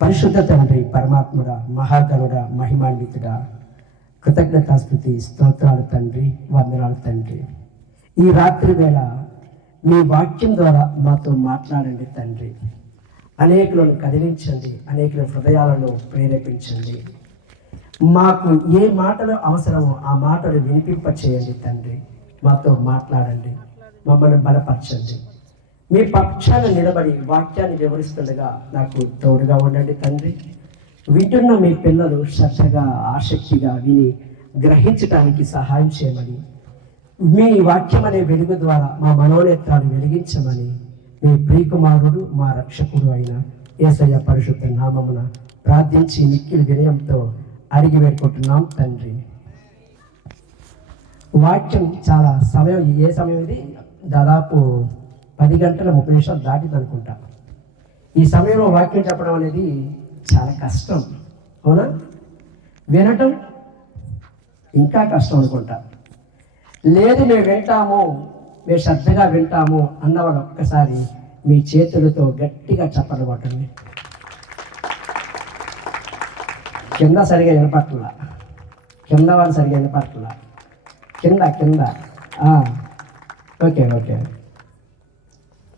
పరిశుద్ధ తండ్రి, పరమాత్ముడ, మహాగణుడ, మహిమాన్వితుడ, కృతజ్ఞతాస్తుతి స్తోత్రాలు తండ్రి, వందనాలు తండ్రి. ఈ రాత్రి వేళ మీ వాక్యం ద్వారా మాతో మాట్లాడండి తండ్రి. అనేకులను కదిలించండి, అనేకుల హృదయాలను ప్రేరేపించండి. మాకు ఏ మాటలు అవసరమో ఆ మాటలు వినిపింప చేయండి తండ్రి. మాతో మాట్లాడండి, మమ్మల్ని బలపరచండి. మీ పక్షాన నిలబడి వాక్యాన్ని వివరిస్తుండగా నాకు తోడుగా ఉండండి తండ్రి. వింటున్న మీ పిల్లలు శ్రద్ధగా, ఆసక్తిగా విని గ్రహించడానికి సహాయం చేయమని, మీ వాక్యం అనే వెలుగు ద్వారా మా మనోనేత్రాలు వెలిగించమని మీ ప్రియకుమారుడు, మా రక్షకుడు అయిన యేసయ్య పరిశుద్ధ నామమున ప్రార్థించి మిక్కిలి వినయంతో అడిగి వేడుకుంటున్నాం తండ్రి. వాక్యం చాలా సమయం, ఏ సమయం ఇది? దాదాపు 10 గంటల 30 నిమిషాలు దాటింది అనుకుంటా. ఈ సమయంలో వాక్యం చెప్పడం అనేది చాలా కష్టం, అవునా? వినటం ఇంకా కష్టం అనుకుంటా. లేదు మేము వింటాము, మేము శ్రద్ధగా వింటాము అన్నవాడు ఒక్కసారి మీ చేతులతో గట్టిగా చప్పట్లు కొట్టండి. కింద సరిగా వినపట్ల, కింద వాళ్ళు సరిగా వినపట్ల, కింద కింద ఓకే ఓకే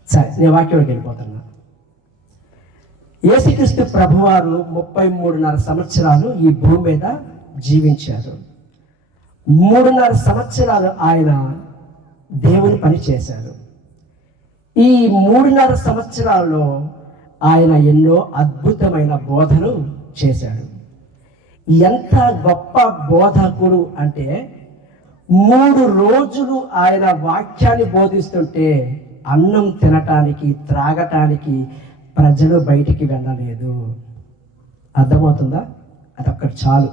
సరే, నేను వాక్యంలోకి వెళ్ళిపోతున్నా. యేసుక్రీస్తు ప్రభువారు 33.5 సంవత్సరాలు ఈ భూమి మీద జీవించారు. 3.5 సంవత్సరాలు ఆయన దేవుని పని చేశారు. ఈ 3.5 సంవత్సరాల్లో ఆయన ఎన్నో అద్భుతమైన బోధలు చేశాడు. ఎంత గొప్ప బోధకుడు అంటే 3 రోజులు ఆయన వాక్యాన్ని బోధిస్తుంటే అన్నం తినటానికి, త్రాగటానికి ప్రజలు బయటికి వెళ్ళలేదు. అర్థమవుతుందా? అదొక్కటి చాలు.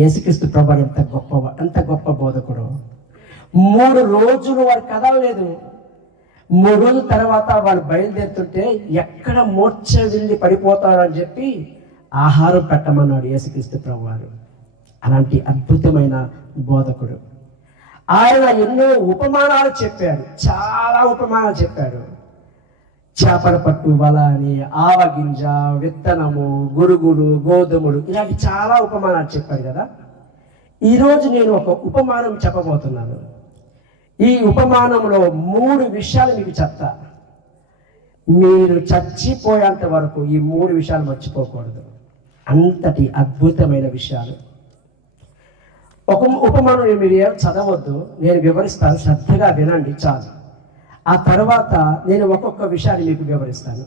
యేసుక్రీస్తు ప్రభువు ఎంత గొప్ప బోధకుడు. 3 రోజులు వారు కదలలేదు. 3 రోజుల తర్వాత వాళ్ళు బయలుదేరుతుంటే ఎక్కడ మూర్ఛ వెళ్ళి పడిపోతారని చెప్పి ఆహారం పెట్టమన్నాడు యేసుక్రీస్తు ప్రభువారు. అలాంటి అద్భుతమైన బోధకుడు. ఆయన ఎన్నో ఉపమానాలు చెప్పాడు, చాలా ఉపమానాలు చెప్పాడు. చేపల పట్టు, వల అని, ఆవగింజ, విత్తనము, గురుగులు, గోధుమలు, ఇలాంటి చాలా ఉపమానాలు చెప్పాడు కదా. ఈరోజు నేను ఒక ఉపమానం చెప్పబోతున్నాను. ఈ ఉపమానంలో 3 విషయాలు మీకు చెప్తా. మీరు చచ్చిపోయేంత వరకు ఈ 3 విషయాలు మర్చిపోకూడదు. అంతటి అద్భుతమైన విషయాలు. ఒక ఉపమానం మీరు ఏం చదవద్దు, నేను వివరిస్తాను, శ్రద్ధగా వినండి చాలు. ఆ తర్వాత నేను ఒక్కొక్క విషయాన్ని మీకు వివరిస్తాను.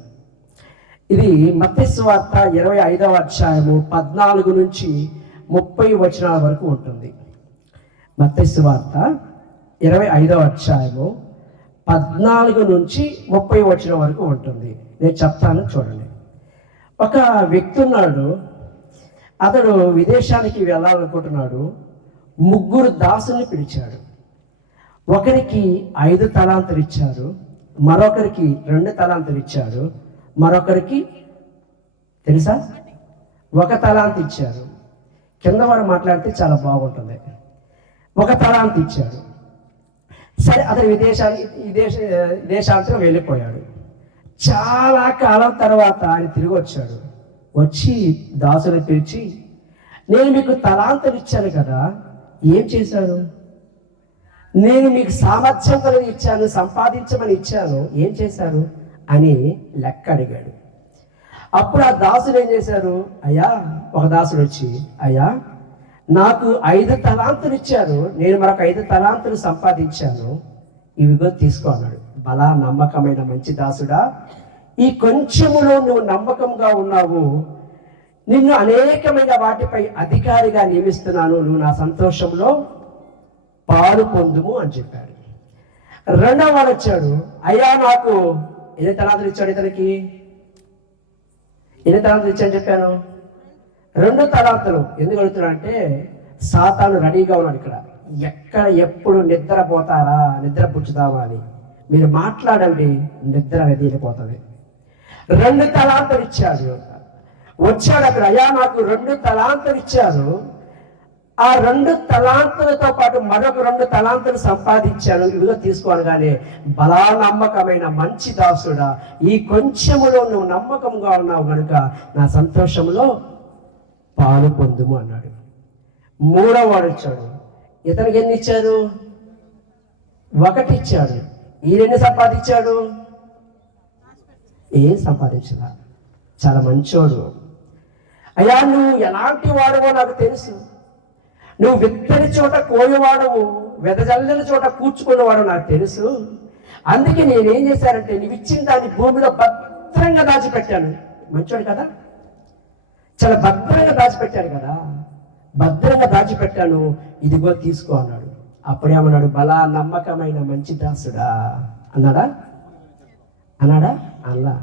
ఇది మత్తయి సువార్త 25వ అధ్యాయము 14 నుంచి 30 వచనాల వరకు ఉంటుంది. మత్తయి సువార్త 25వ అధ్యాయము 14 నుంచి 30 వచనం వరకు ఉంటుంది. నేను చెప్తాను, చూడండి. ఒక వ్యక్తి ఉన్నాడు. అతడు విదేశానికి వెళ్ళాలనుకుంటున్నాడు. 3 దాసుల్ని పిలిచాడు. ఒకరికి 5 తలాంతులు ఇచ్చారు, మరొకరికి 2 తలాంతులు ఇచ్చాడు, మరొకరికి తెలుసా 1 తలాంతు ఇచ్చారు. కింద వారు మాట్లాడితే చాలా బాగుంటుంది. 1 తలాంతు ఇచ్చాడు. సరే, అతను విదేశాంతరం వెళ్ళిపోయాడు. చాలా కాలం తర్వాత ఆయన తిరిగి వచ్చాడు. వచ్చి దాసుని పిలిచి, నేను మీకు తలాంతులు ఇచ్చాను కదా, ఏం చేశారు? నేను మీకు సామర్థ్యం కలిగి ఇచ్చాను, సంపాదించమని ఇచ్చాను, ఏం చేశారు అని లెక్క అడిగాడు. అప్పుడు ఆ దాసుడు ఏం చేశారు? అయ్యా, ఒక దాసుడు వచ్చి, అయ్యా నాకు 5 తలాంతులు ఇచ్చారు, నేను మరొక 5 తలాంతులు సంపాదించాను, ఇవిగో తీసుకో అన్నాడు. బలా నమ్మకమైన మంచి దాసుడా, ఈ కొంచెములో నువ్వు నమ్మకంగా ఉన్నావు, నిన్ను అనేకమైన వాటిపై అధికారిగా నియమిస్తున్నాను, నువ్వు నా సంతోషంలో పాలు పొందుము అని చెప్పాడు. 2వ వాడు వచ్చాడు. అయ్యా నాకు 8 తలాంతులు ఇచ్చాడు. ఇతనికి 8 తలాంతులు ఇచ్చాను చెప్పాను. 2 తలాంతులు ఎందుకు అడుగుతున్నా అంటే, సాతాను రెడీగా ఉన్నాడు ఇక్కడ. ఎక్కడ ఎప్పుడు నిద్రపోతారా, నిద్ర పుచ్చుదామా అని మీరు మాట్లాడండి, నిద్ర అనేది వెళ్ళిపోతుంది. 2 తలాంతులు ఇచ్చాడు. వచ్చాడు అక్కడ. అయ్యా నాకు 2 తలాంతులు ఇచ్చారు, ఆ 2 తలాంతులతో పాటు మరొక 2 తలాంతులు సంపాదించాను, ఇదిగో తీసుకోనగానే, బలా నమ్మకమైన మంచి దాసుడా, ఈ కొంచెములో నువ్వు నమ్మకంగా ఉన్నావు కనుక నా సంతోషంలో పాలు పొందుము అన్నాడు. 3వ వాడు ఇచ్చాడు. ఇతనికి ఎన్ని ఇచ్చారు? 1 ఇచ్చాడు. ఈయన సంపాదించాడు? ఏం సంపాదించడా. చాలా మంచోడు. అయ్యా, నువ్వు ఎలాంటి వాడవో నాకు తెలుసు. నువ్వు విత్తని చోట కోయవాడవు, వెదజల్లని చోట కూర్చుకున్నవాడు నాకు తెలుసు. అందుకే నేనేం చేశానంటే, నువ్వు ఇచ్చిన దాన్ని భూమిలో భద్రంగా దాచిపెట్టాను. మంచోడు కదా, చాలా భద్రంగా దాచిపెట్టాడు కదా, భద్రంగా దాచిపెట్టాను, ఇదిగో తీసుకో అన్నాడు. అప్పుడేమన్నాడు? బలా నమ్మకమైన మంచి దాసుడా అన్నాడా? అలా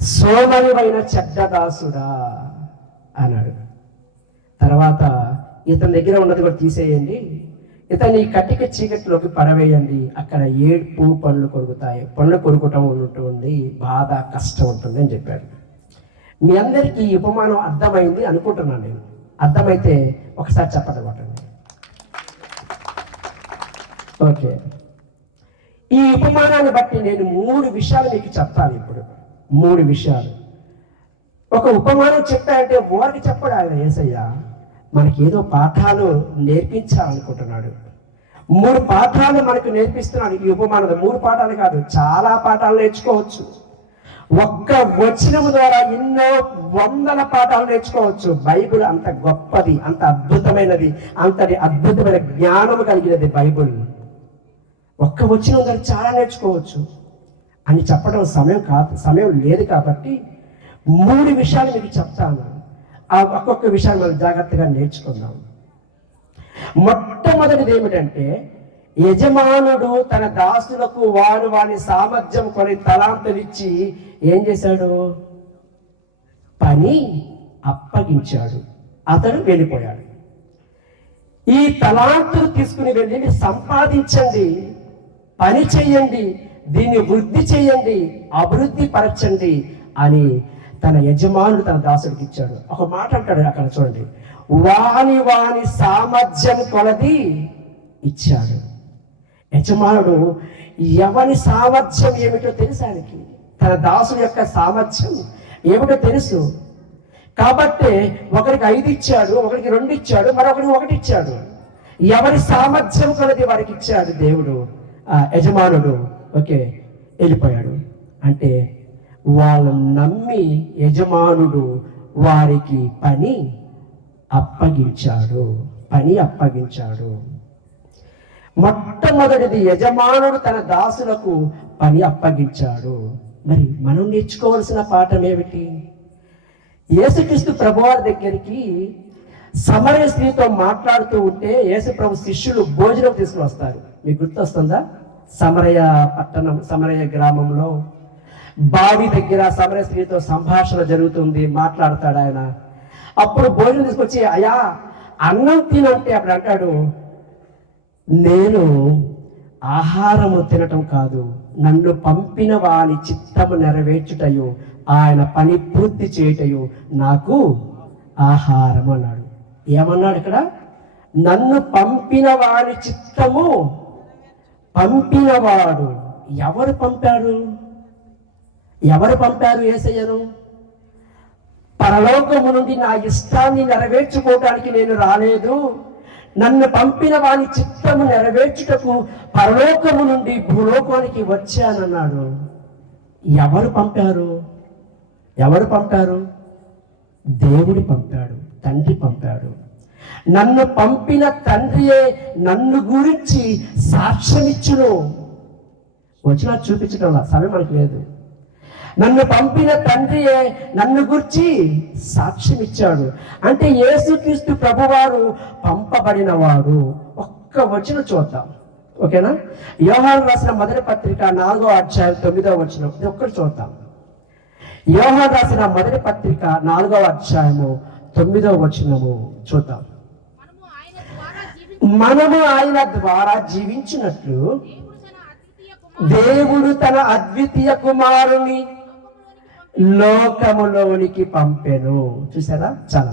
సోమరివైన చెడ్డ దాసుడా అన్నాడు. తర్వాత ఇతని దగ్గర ఉన్నది కూడా తీసేయండి, ఇతని కటిక చీకటిలోకి పడవేయండి, అక్కడ ఏడ్పు, పళ్ళు కొరుకుతాయి, పళ్ళు కొరుకటం ఉంటుంది, బాధ, కష్టం ఉంటుంది అని చెప్పాడు. మీ అందరికీ ఈ ఉపమానం అర్థమైంది అనుకుంటున్నాను నేను. అర్థమైతే ఒకసారి చెప్పండి కొట్టండి. ఓకే, ఈ ఉపమానాన్ని బట్టి నేను 3 విషయాలు మీకు చెప్తాను ఇప్పుడు. 3 విషయాలు. ఒక ఉపమానం చెప్పాడంటే ఊరికి చెప్పడు ఆయన యేసయ్య, మనకి ఏదో పాఠాలు నేర్పించాలనుకుంటున్నాడు. 3 పాఠాలు మనకు నేర్పిస్తున్నాడు ఈ ఉపమానంలో. 3 పాఠాలు కాదు, చాలా పాఠాలు నేర్చుకోవచ్చు. ఒక్క వచనం ద్వారా ఎన్నో వందల పాఠాలు నేర్చుకోవచ్చు. బైబిల్ అంత గొప్పది, అంత అద్భుతమైనది, అంతటి అద్భుతమైన జ్ఞానం కలిగినది బైబిల్. ఒక్క వచనం ద్వారా చాలా నేర్చుకోవచ్చు అని చెప్పడం సమయం లేదు కాబట్టి 3 విషయాలు మీకు చెప్తాను. ఆ ఒక్కొక్క విషయాన్ని మనం జాగ్రత్తగా నేర్చుకుందాం. మొట్టమొదటిది ఏమిటంటే, యజమానుడు తన దాసులకు వాని సామర్థ్యం కొన్ని తలాంతులు ఇచ్చి ఏం చేశాడు? పని అప్పగించాడు. అతడు వెళ్ళిపోయాడు. ఈ తలాంతులు తీసుకుని వెళ్ళి సంపాదించండి, పని చెయ్యండి, దీన్ని వృద్ధి చేయండి, అభివృద్ధి పరచండి అని తన యజమానుడు తన దాసుడికి ఇచ్చాడు. ఒక మాట అంటాడు అక్కడ చూడండి, వాని సామర్థ్యం కొలది ఇచ్చాడు. యజమానుడు ఎవరి సామర్థ్యం ఏమిటో తెలుసు ఆయనకి. తన దాసుడి యొక్క సామర్థ్యం ఏమిటో తెలుసు కాబట్టి ఒకరికి 5 ఇచ్చాడు, ఒకరికి 2 ఇచ్చాడు, మరొకరికి 1 ఇచ్చాడు. ఎవరి సామర్థ్యం కొలది వారికి ఇచ్చాడు దేవుడు. యజమానుడు ఓకే వెళ్ళిపోయాడు. అంటే వాళ్ళని నమ్మి యజమానుడు వారికి పని అప్పగించాడు. మొట్టమొదటిది యజమానుడు తన దాసులకు పని అప్పగించాడు. మరి మనం నేర్చుకోవాల్సిన పాఠం ఏమిటి? యేసుక్రీస్తు ప్రభువారి దగ్గరికి సమరయ స్త్రీతో మాట్లాడుతూ ఉంటే యేసు ప్రభు శిష్యులు భోజనం తీసుకుని వస్తారు. మీకు గుర్తొస్తుందా? సమరయ గ్రామంలో బావి దగ్గర సమరయ స్త్రీతో సంభాషణ జరుగుతుంది, మాట్లాడతాడు ఆయన. అప్పుడు భోజనం తీసుకొచ్చి, అయ్యా అన్నం తినంటే అప్పుడు అంటాడు, నేను ఆహారము తినటం కాదు, నన్ను పంపిన వాని చిత్తము నెరవేర్చుటయు ఆయన పని పూర్తి చేయుటయు నాకు ఆహారము అన్నాడు. ఏమన్నాడు ఇక్కడ? నన్ను పంపిన వాని చిత్తము. పంపినవాడు ఎవరు పంపారు? యేసయ్యను. పరలోకము నుండి నా ఇష్టాన్ని నెరవేర్చుకోవడానికి నేను రాలేదు, నన్ను పంపిన వాని చిత్తము నెరవేర్చుటకు పరలోకము నుండి భూలోకానికి వచ్చానన్నాడు. ఎవరు పంపారు? దేవుడు పంపాడు, తండ్రి పంపాడు. నన్ను పంపిన తండ్రియే నన్ను గురించి సాక్ష్యమిచ్చును. వచ్చినా చూపించడం సమయం మనకు లేదు. నన్ను పంపిన తండ్రియే నన్ను గురించి సాక్ష్యం ఇచ్చాడు. అంటే యేసుక్రీస్తు ప్రభువారు పంపబడిన వాడు. ఒక్క వచనం చూద్దాం, ఓకేనా? యోహాను రాసిన మొదటి పత్రిక 4వ అధ్యాయం 9వ వచనం, ఇది ఒక్కటి చూద్దాం. యోహాను రాసిన మొదటి పత్రిక 4వ అధ్యాయము 9వ వచనము చూద్దాం. మనము ఆయన ద్వారా జీవించినట్లు దేవుడు తన అద్వితీయ కుమారుని లోకములోనికి పంపెను. చూసారా? చాలా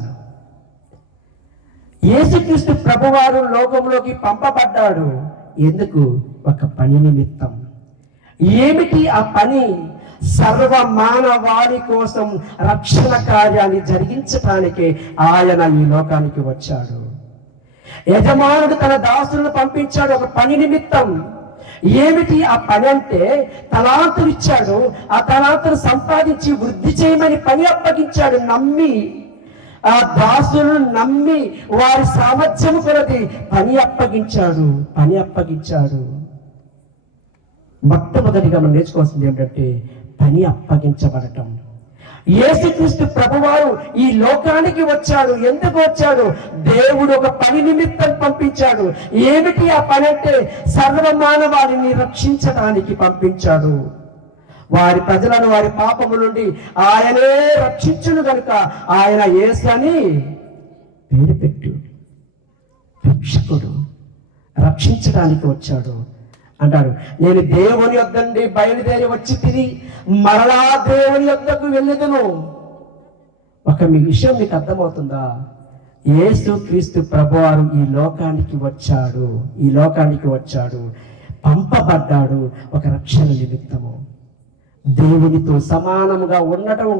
యేసుక్రీస్తు ప్రభువారు లోకంలోకి పంపబడ్డాడు. ఎందుకు? ఒక పని నిమిత్తం. ఏమిటి ఆ పని? సర్వ మానవాళి కోసం రక్షణ కార్యాన్ని జరిగించటానికి ఆయన ఈ లోకానికి వచ్చాడు. యజమానుడు తన దాసులను పంపించాడు ఒక పని నిమిత్తం. ఏమిటి ఆ పని అంటే, తలాంతులు ఇచ్చాడు. ఆ తలాంతులు సంపాదించి వృద్ధి చేయమని పని అప్పగించాడు. నమ్మి ఆ దాసులను నమ్మి వారి సామర్థ్యము కొలది పని అప్పగించాడు. మొట్టమొదటిగా మనం నేర్చుకోవాల్సింది ఏమిటంటే పని అప్పగించబడటం. యేసుక్రీస్తు ప్రభువారు ఈ లోకానికి వచ్చాడు. ఎందుకు వచ్చాడు? దేవుడు ఒక పని నిమిత్తం పంపించాడు. ఏమిటి ఆ పని అంటే, సర్వమానవాళిని రక్షించడానికి పంపించాడు. వారి ప్రజలను వారి పాపము నుండి ఆయనే రక్షించును గనుక ఆయన యేసు అని పేరు పెట్టు. రక్షకుడు రక్షించడానికి వచ్చాడు అంటాడు. నేను దేవుని యొద్ద నుండి బయలుదేరి వచ్చి తిరిగి మరలా దేవుని యొద్దకు వెళ్ళెదను. ఒక విషయం మీకు అర్థమవుతుందా? యేసు క్రీస్తు ప్రభువారు ఈ లోకానికి వచ్చాడు, పంపబడ్డాడు ఒక రక్షణ నిమిత్తము. దేవునితో సమానముగా ఉండటం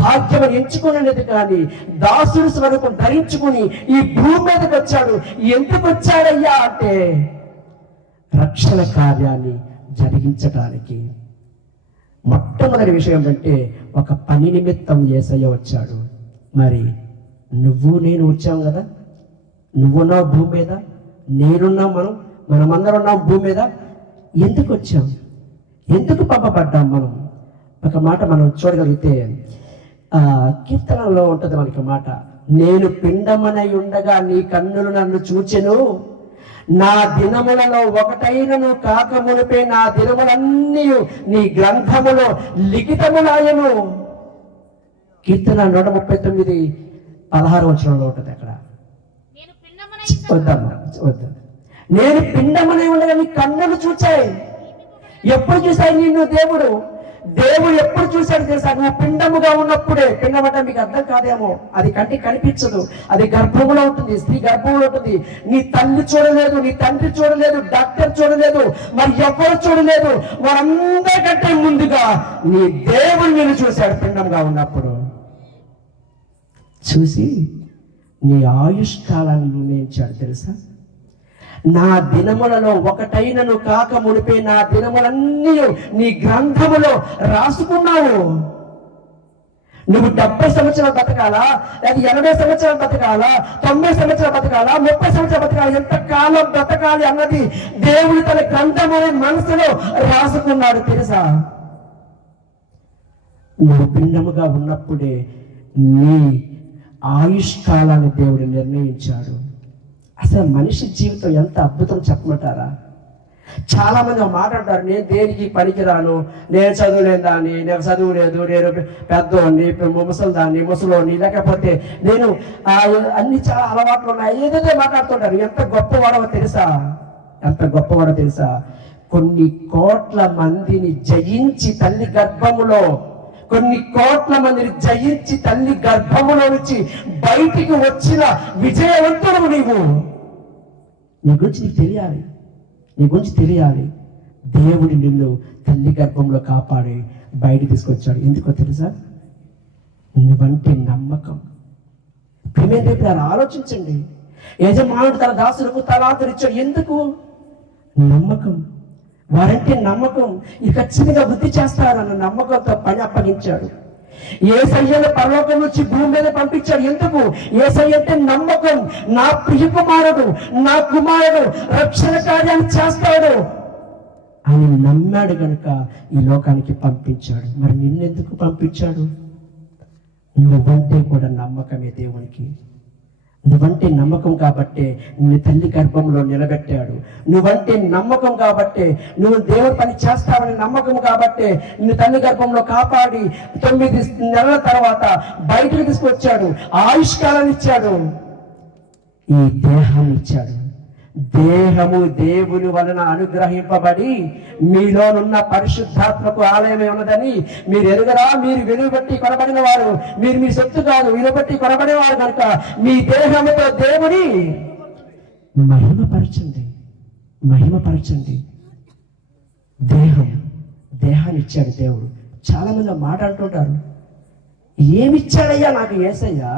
భాగ్యం ఎంచుకునేది కానీ దాసుడు స్వరూపం ధరించుకుని ఈ భూమి మీదకి వచ్చాడు. ఎందుకు వచ్చాడయ్యా అంటే రక్షణ కార్యాన్ని జరిగించడానికి. మొట్టమొదటి విషయం అంటే ఒక పని నిమిత్తం యేసయ్య వచ్చాడు. మరి నువ్వు నేను వచ్చాం కదా, నువ్వున్నావు భూమి మీద, నేనున్నాం, మనమందరం ఉన్నాం భూమి మీద. ఎందుకు వచ్చాం? ఎందుకు పంపబడ్డాం? మనం ఒక మాట మనం చూడగలిగితే కీర్తనలో ఉంటుంది మనకి మాట, నేను పిండమనై ఉండగా నీ కన్నులు నన్ను చూచెను, నా దినములలో ఒకటైనను కాక మునిపే నా దినములన్నీ నీ గ్రంథములో లిఖితములాయను. కీర్తన 139:16 ఉంటుంది అక్కడ. వద్దు. నేను పిండమనై ఉండగా నీ కన్నులు చూచాయి. ఎప్పుడు చూశాయి నిన్ను దేవుడు ఎప్పుడు చూశాడు తెలుసా? నువ్వు పిండముగా ఉన్నప్పుడే. పిండం అంటే మీకు అర్థం కాదేమో, అది కంటికి కనిపించదు, అది గర్భంలో ఉంటుంది, స్త్రీ గర్భంలో ఉంటుంది. నీ తల్లి చూడలేదు, నీ తండ్రి చూడలేదు, డాక్టర్ చూడలేదు, మరి ఎవరు చూడలేదు. వారందరికంటే ముందుగా నీ దేవుడు నిన్ను చూశాడు పిండంగా ఉన్నప్పుడు. చూసి నీ ఆయుష్కాలాన్ని నిర్ణయించాడు తెలుసా? నా దినములలో ఒకటైనను కాక మునిపే నా దినములన్నీ నీ గ్రంథములో రాసుకున్నావు. నువ్వు 70 సంవత్సరాలు బతకాలా, లేదా 80 సంవత్సరాలు బతకాలా, 90 సంవత్సరాలు బతకాలా, 30 సంవత్సరాలు బతకాలా, ఎంత కాలం బతకాలి అన్నది దేవుడు తన గ్రంథమునే మనసులో రాసుకున్నాడు తెలుసా? నువ్వు పిండముగా ఉన్నప్పుడే నీ ఆయుష్కాలాన్ని దేవుడు నిర్ణయించాడు. అసలు మనిషి జీవితం ఎంత అద్భుతం చెప్పమంటారా? చాలా మంది మాట్లాడతారు, నేను దేనికి పనికిరాను, నేను చదువులేని దాన్ని, నేను చదువు లేదు, నేను పెద్దోడిని, ముసలోని, లేకపోతే నేను అన్ని చాలా అలవాట్లు ఉన్నాయి, ఏదైతే మాట్లాడుతుంటారు. ఎంత గొప్పవాడో తెలుసా? కొన్ని కోట్ల మందిని జయించి తల్లి గర్భములో నుంచి బయటికి వచ్చిన విజయవంతుడు నీవు. నీ గురించి తెలియాలి. దేవుడు నిన్ను తల్లి గర్భంలో కాపాడి బయటికి తీసుకొచ్చాడు. ఎందుకో తెలుసా? నువ్వంటే నమ్మకం. రేపు ఆలోచించండి. యజమానుడు తన దాసులకు తలాంతులు ఇచ్చాడు. ఎందుకు? నమ్మకం. వారంటే నమ్మకం. ఇది ఖచ్చితంగా వృద్ధి చేస్తారన్న నమ్మకంతో పని అప్పగించాడు. యేసయ్యను పరలోకం నుంచి భూమి మీద పంపించాడు. ఎందుకు? యేసయ్య అంటే నమ్మకం. నా ప్రియ కుమారుడు, నా కుమారుడు రక్షణ కార్యాన్ని చేస్తాడు అని నమ్మాడు కనుక ఈ లోకానికి పంపించాడు. మరి నిన్నెందుకు పంపించాడు? నువ్వంటే కూడా నమ్మకమే దేవునికి. నువ్వంటే నమ్మకం కాబట్టే నిన్ను తల్లి గర్భంలో నిలబెట్టాడు. నువ్వంటే నమ్మకం కాబట్టే నువ్వు దేవుడి పని చేస్తావని నమ్మకం కాబట్టే నిన్ను తల్లి గర్భంలో కాపాడి 9 నెలల తర్వాత బయటకు తీసుకొచ్చాడు. ఆయుష్కాలాన్ని ఇచ్చాడు, ఈ దేహాన్ని ఇచ్చాడు. దేహము దేవుని వలన అనుగ్రహింపబడి మీలోనున్న పరిశుద్ధాత్మకు ఆలయమే ఉన్నదని మీరు ఎరుగరా? మీరు విలువ బట్టి కొనబడిన వారు, మీరు మీ సొత్తు కాదు, విలువ బట్టి కొనబడేవారు కనుక మీ దేహముతో దేవుని మహిమపరచండి. మహిమపరచండి. దేహాన్ని ఇచ్చాడు దేవుడు. చాలా మంది మాట అంటుంటారు, ఏమిచ్చాడయ్యా నాకు యేసయ్యా?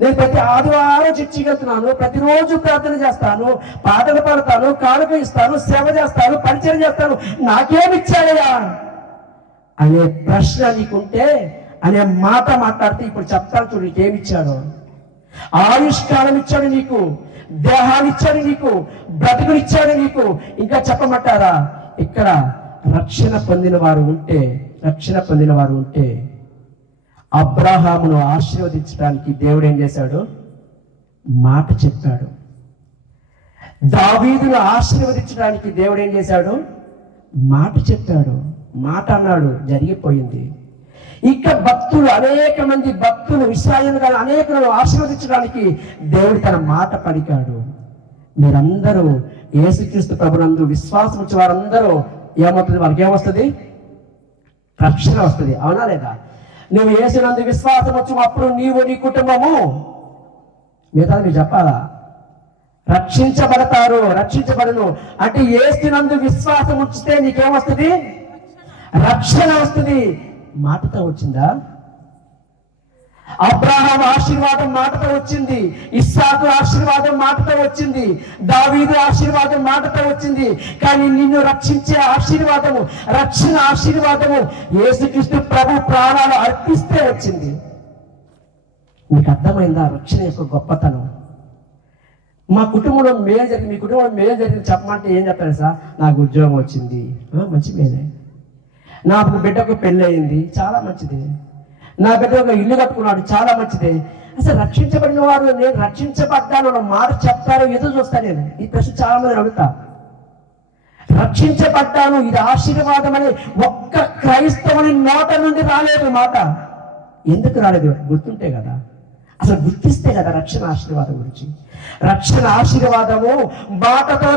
నేను ప్రతి ఆదివారం చర్చికి వెళ్తున్నాను, ప్రతిరోజు ప్రార్థన చేస్తాను, పాటలు పాడతాను, కానుక ఇస్తాను, సేవ చేస్తాను, పరిచయం చేస్తాను, నాకేమిచ్చాడయ్యా అనే ప్రశ్న నీకుంటే, అనే మాట మాట్లాడితే ఇప్పుడు చెప్తాను చూడు నీకేమిచ్చాడు. ఆయుష్కాలం ఇచ్చాడు నీకు, దేహాన్ని ఇచ్చాడు నీకు, బ్రతుకునిచ్చాడు నీకు. ఇంకా చెప్పమంటారా? ఇక్కడ రక్షణ పొందిన వారు ఉంటే అబ్రాహామును ఆశీర్వదించడానికి దేవుడు ఏం చేశాడు? మాట చెప్పాడు. దావీదును ఆశీర్వదించడానికి దేవుడు ఏం చేశాడు? మాట చెప్పాడు. మాట అన్నాడు, జరిగిపోయింది. ఇక భక్తులు, అనేక మంది భక్తులు, ఇశ్రాయేలు గారు అనేకులను ఆశీర్వదించడానికి దేవుడు తన మాట పలికాడు. మీరందరూ యేసుక్రీస్తు ప్రభునందు విశ్వాసం వచ్చే వారందరూ ఏమవుతుంది? వాళ్ళకి ఏమొస్తుంది? రక్షణ వస్తుంది. అవునా లేదా? నువ్వు యేసునందు విశ్వాసం వచ్చినప్పుడు నీవు, నీ కుటుంబము, మిగతా మీరు చెప్పాలా? రక్షించబడను అంటే యేసునందు విశ్వాసం ఉంచితే నీకేమొస్తుంది? రక్షణ వస్తుంది. మాటతో వచ్చిందా? అబ్రాహాం ఆశీర్వాదం మాటతో వచ్చింది, ఇస్సాకు ఆశీర్వాదం మాటతో వచ్చింది, దావీదు ఆశీర్వాదం మాటతో వచ్చింది. కానీ నిన్ను రక్షించే ఆశీర్వాదము, రక్షణ ఆశీర్వాదము యేసుక్రీస్తు ప్రభు ప్రాణాలు అర్పిస్తే వచ్చింది. నీకు అర్థమైందా రక్షణ యొక్క గొప్పతనం? మా కుటుంబంలో మేలు జరిగింది, మీ కుటుంబంలో మేలు జరిగింది చెప్పమంటే ఏం చెప్పారు సార్? నాకు ఉద్యోగం వచ్చింది, మంచి మేలే. నాకు బిడ్డకు పెళ్ళి అయింది, చాలా మంచిది. నా బిడ్డ ఒక ఇల్లు కట్టుకున్నాడు, చాలా మంచిదే. అసలు రక్షించబడిన వారు నేను రక్షించబడ్డాను అన్న మాట చెప్తారో ఏదో చూస్తా. నేను ఈ ప్రశ్న చాలా మంది అడుగుతా. రక్షించబడ్డాను, ఇది ఆశీర్వాదం అని ఒక్క క్రైస్తవుని నోట నుండి రాలేదు మాట. ఎందుకు రాలేదు? గుర్తుంటే కదా, అసలు గుర్తిస్తే కదా రక్షణ ఆశీర్వాదం గురించి. రక్షణ ఆశీర్వాదము మాటతో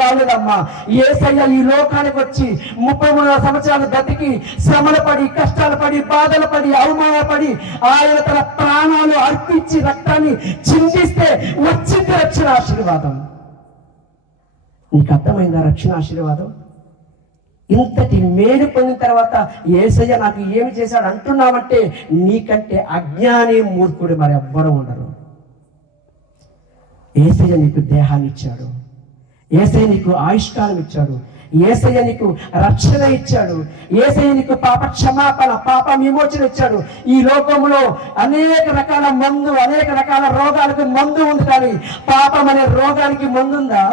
రాలేదమ్మా. యేసయ్య ఈ లోకానికి వచ్చి 33 సంవత్సరాలు బ్రతికి శ్రమలు పడి, కష్టాలు పడి, బాధలు పడి, అవమానపడి ఆయన తన ప్రాణాలు అర్పించి రక్తాన్ని చిందిస్తే వచ్చింది రక్షణ ఆశీర్వాదం. నీకు అర్థమైందా రక్షణ ఆశీర్వాదం? ఇంతటి మేలు పొందిన తర్వాత యేసయ్య నాకు ఏమి చేశాడు అంటున్నావంటే నీకంటే అజ్ఞాని, మూర్ఖుడు మరి ఎవ్వరూ ఉండరు. యేసయ్య నీకు దేహాన్ని ఇచ్చాడు, యేసయ్య నీకు ఆయుష్కాలం ఇచ్చాడు, యేసయ్య నీకు రక్షణ ఇచ్చాడు, యేసయ్య నీకు పాప క్షమాపణ, పాప విమోచన ఇచ్చాడు. ఈ లోకంలో అనేక రకాల మందు, అనేక రకాల రోగాలకు మందు ఉంది, కానీ పాపం అనే రోగానికి మందుందా?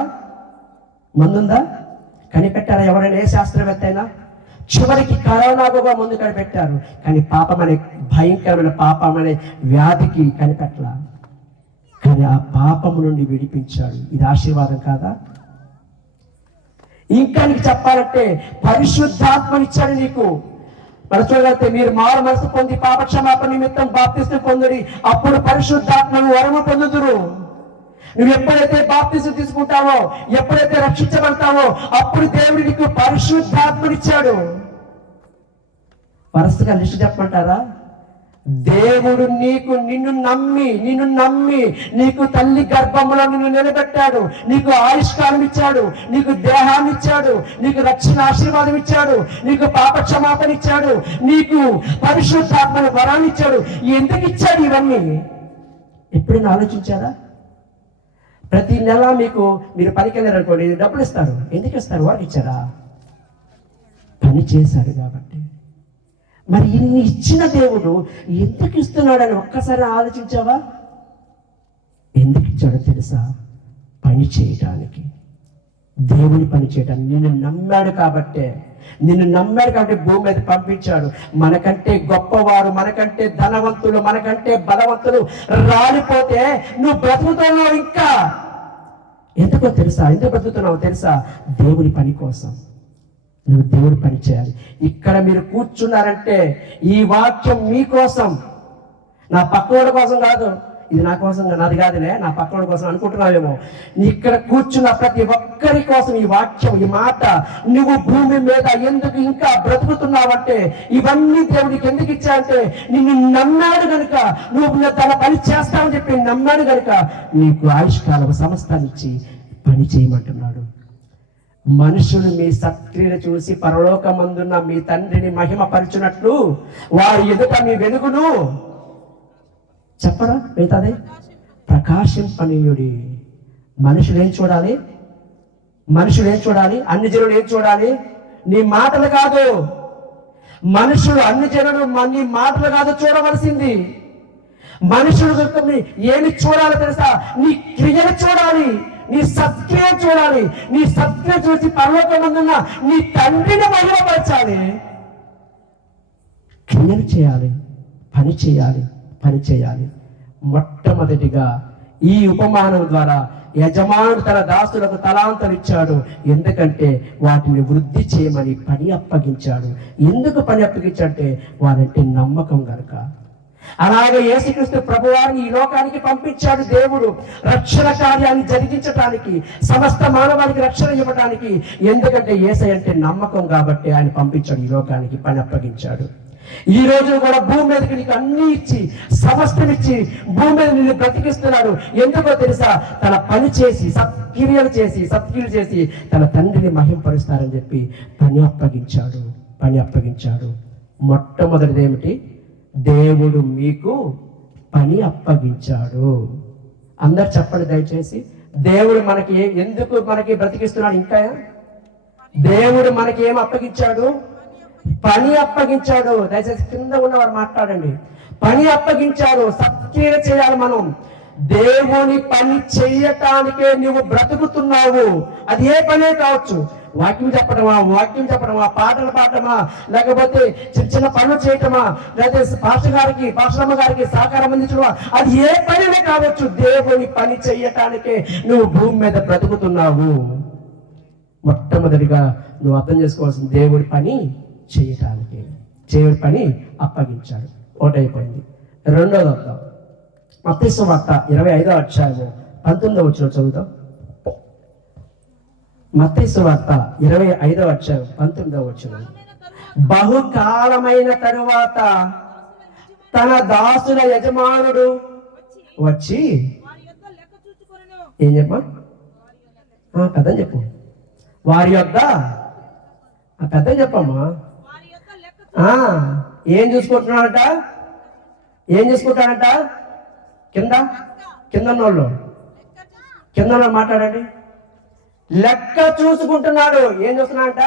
కనిపెట్టారా ఎవరైనా? ఏ శాస్త్రవేత్త అయినా? చివరికి కరోనాకు ముందు కనిపెట్టారు, కానీ పాపం అనే భయంకరమైన పాపం అనే వ్యాధికి కనిపెట్టలా. కానీ ఆ పాపము నుండి విడిపించాడు. ఇది ఆశీర్వాదం కాదా? ఇంకా నీకు చెప్పాలంటే పరిశుద్ధాత్మనిచ్చాడు నీకు. మన చూడగలిగితే మీరు మారు మనసు పొంది పాప క్షమాపణ నిమిత్తం బాప్తిసం పొందుడి, అప్పుడు పరిశుద్ధాత్మను వరము పొందుదురు. నువ్వు ఎప్పుడైతే బాప్తిసం తీసుకుంటావో, ఎప్పుడైతే రక్షించబడతావో, అప్పుడు దేవుడు నీకు పరిశుద్ధాత్మనిచ్చాడు. వరుసగా లిస్టు చెప్పమంటారా? దేవుడు నిన్ను నమ్మి నీకు తల్లి గర్భంలో నిన్ను నిలబెట్టాడు, నీకు ఆయుష్కాలం ఇచ్చాడు, నీకు దేహాన్ని ఇచ్చాడు, నీకు రక్షణ ఆశీర్వాదం ఇచ్చాడు, నీకు పాప క్షమాపణ ఇచ్చాడు, నీకు పరిశుద్ధాత్మ వరాన్ని ఇచ్చాడు. ఎందుకు ఇచ్చాడు ఇవన్నీ? ఎప్పుడైనా ఆలోచించారా? ప్రతి నెల మీరు పనికి వెళ్ళారనుకోండి, డబ్బులు ఇస్తారు. ఎందుకు ఇస్తారు? వారికి ఇచ్చారా? పని చేశారు కాబట్టి. మరి ఇన్ని ఇచ్చిన దేవుడు ఎందుకు ఇస్తున్నాడని ఒక్కసారి ఆలోచించావా? ఎందుకు ఇచ్చాడో తెలుసా? పని చేయడానికి, దేవుని పని చేయడానికి. నిన్ను నమ్మాడు కాబట్టి భూమి మీద పంపించాడు. మనకంటే గొప్పవారు, మనకంటే ధనవంతులు, మనకంటే బలవంతులు రాలిపోతే నువ్వు బ్రతుకుతున్నావు. ఇంకా ఎందుకు బ్రతుకుతున్నావు తెలుసా? దేవుని పని కోసం. నువ్వు దేవుడి పని చేయాలి. ఇక్కడ మీరు కూర్చున్నారంటే ఈ వాక్యం మీకోసం, నా పక్కవాడి కోసం కాదు. ఇది నా కోసం, నాది కాదులే, నా పక్కన కోసం అనుకుంటున్నావేమో. ఇక్కడ కూర్చున్న ప్రతి ఒక్కరి కోసం ఈ వాక్యం, ఈ మాట, నువ్వు భూమి మీద ఎందుకు ఇంకా బ్రతుకుతున్నావంటే, ఇవన్నీ దేవుడికి ఎందుకు ఇచ్చాయంటే, నిన్ను నమ్మాడు కనుక, నువ్వు తన పని చేస్తావని చెప్పి నమ్మాడు కనుక నీకు ఆయుష్కాలం సమస్తాన్ని ఇచ్చి పని చేయమంటున్నాడు. మనుషులు మీ సత్క్రియలు చూసి పరలోకమందున్న మీ తండ్రిని మహిమపరచునట్లు వారి ఎదుట మీ వెలుగును చెప్పరా మిగతాదే ప్రకాశింపనీయుడి. మనుషులు ఏం చూడాలి? మనుషులు ఏం చూడాలి? అన్ని జనులు ఏం చూడాలి? నీ మాటలు కాదు. మనుషులు, అన్ని జనులు నీ మాటలు కాదు చూడవలసింది. మనుషులు ఏమి చూడాలో తెలుసా? నీ క్రియలు చూడాలి, నీ సత్క్రియ చూడాలి. నీ సత్క్రియ చూసి పరలోకమందున్న నీ తండ్రిని మహిమపరచాలి. క్రియలు చేయాలి, పని చేయాలి, పని చేయాలి. మొట్టమొదటిగా ఈ ఉపమానం ద్వారా యజమానుడు తన దాసులకు తలాంతలు ఇచ్చాడు. ఎందుకంటే వాటిని వృద్ధి చేయమని పని అప్పగించాడు. ఎందుకు పని అప్పగించాడంటే వారంటే నమ్మకం కనుక. అలాగే యేసుక్రీస్తు ప్రభువారిని ఈ లోకానికి పంపించాడు దేవుడు, రక్షణ కార్యాన్ని జరిగించడానికి, సమస్త మానవానికి రక్షణ ఇవ్వడానికి. ఎందుకంటే యేసయ్య అంటే నమ్మకం కాబట్టి ఆయన పంపించాడు, ఈ లోకానికి పని అప్పగించాడు. ఈ రోజు కూడా భూమి మీదకి నీకు అన్ని ఇచ్చి, సమస్తం ఇచ్చి భూమి మీద నిన్ను బ్రతికిస్తున్నాడు. ఎందుకో తెలుసా? తన పని చేసి, సత్క్రియలు చేసి తన తండ్రిని మహింపరుస్తారని చెప్పి పని అప్పగించాడు. మొట్టమొదటిది ఏమిటి? దేవుడు మీకు పని అప్పగించాడు. అందరు చెప్పండి దయచేసి. దేవుడు మనకి ఎందుకు బ్రతికిస్తున్నాడు? ఇంకా దేవుడు మనకి ఏం అప్పగించాడు? పని అప్పగించాడు. దయచేసి కింద ఉన్నవారు మాట్లాడండి. పని అప్పగించాడు, సత్క్రియ చేయాలి. మనం దేవుని పని చెయ్యటానికే నువ్వు బ్రతుకుతున్నావు. అది ఏ పనే కావచ్చు. వాక్యం చెప్పడమా, పాటలు పాడటమా, లేకపోతే చిన్న పనులు చేయటమా, లేకపోతే పాస్టరమ్మ గారికి సహకారం అందించడమా, అది ఏ పనినే కావచ్చు. దేవుని పని చెయ్యటానికే నువ్వు భూమి మీద బ్రతుకుతున్నావు. మొట్టమొదటిగా నువ్వు అర్థం చేసుకోవాల్సింది, దేవుడి పని చేయటానికి, దేవుడి పని అప్పగించాడు. ఒకటైపోయింది. రెండోది వద్దాం. మత్తయి సువార్త 25వ అధ్యాయము 19వ వచనం చదువుతాం. మత్తయి సువార్త 25వ అధ్యాయం 19వ వచనం. బహుకాలమైన తరువాత తన దాసుల యజమానుడు వచ్చి ఏం చెప్పా? కథని చెప్పు. వారి యొద్ద కథని చెప్పమ్మా. ఏం చూసుకుంటున్నాడట? కింద మాట్లాడండి. లెక్క చూసుకుంటున్నాడు. ఏం చూస్తున్నాడంట?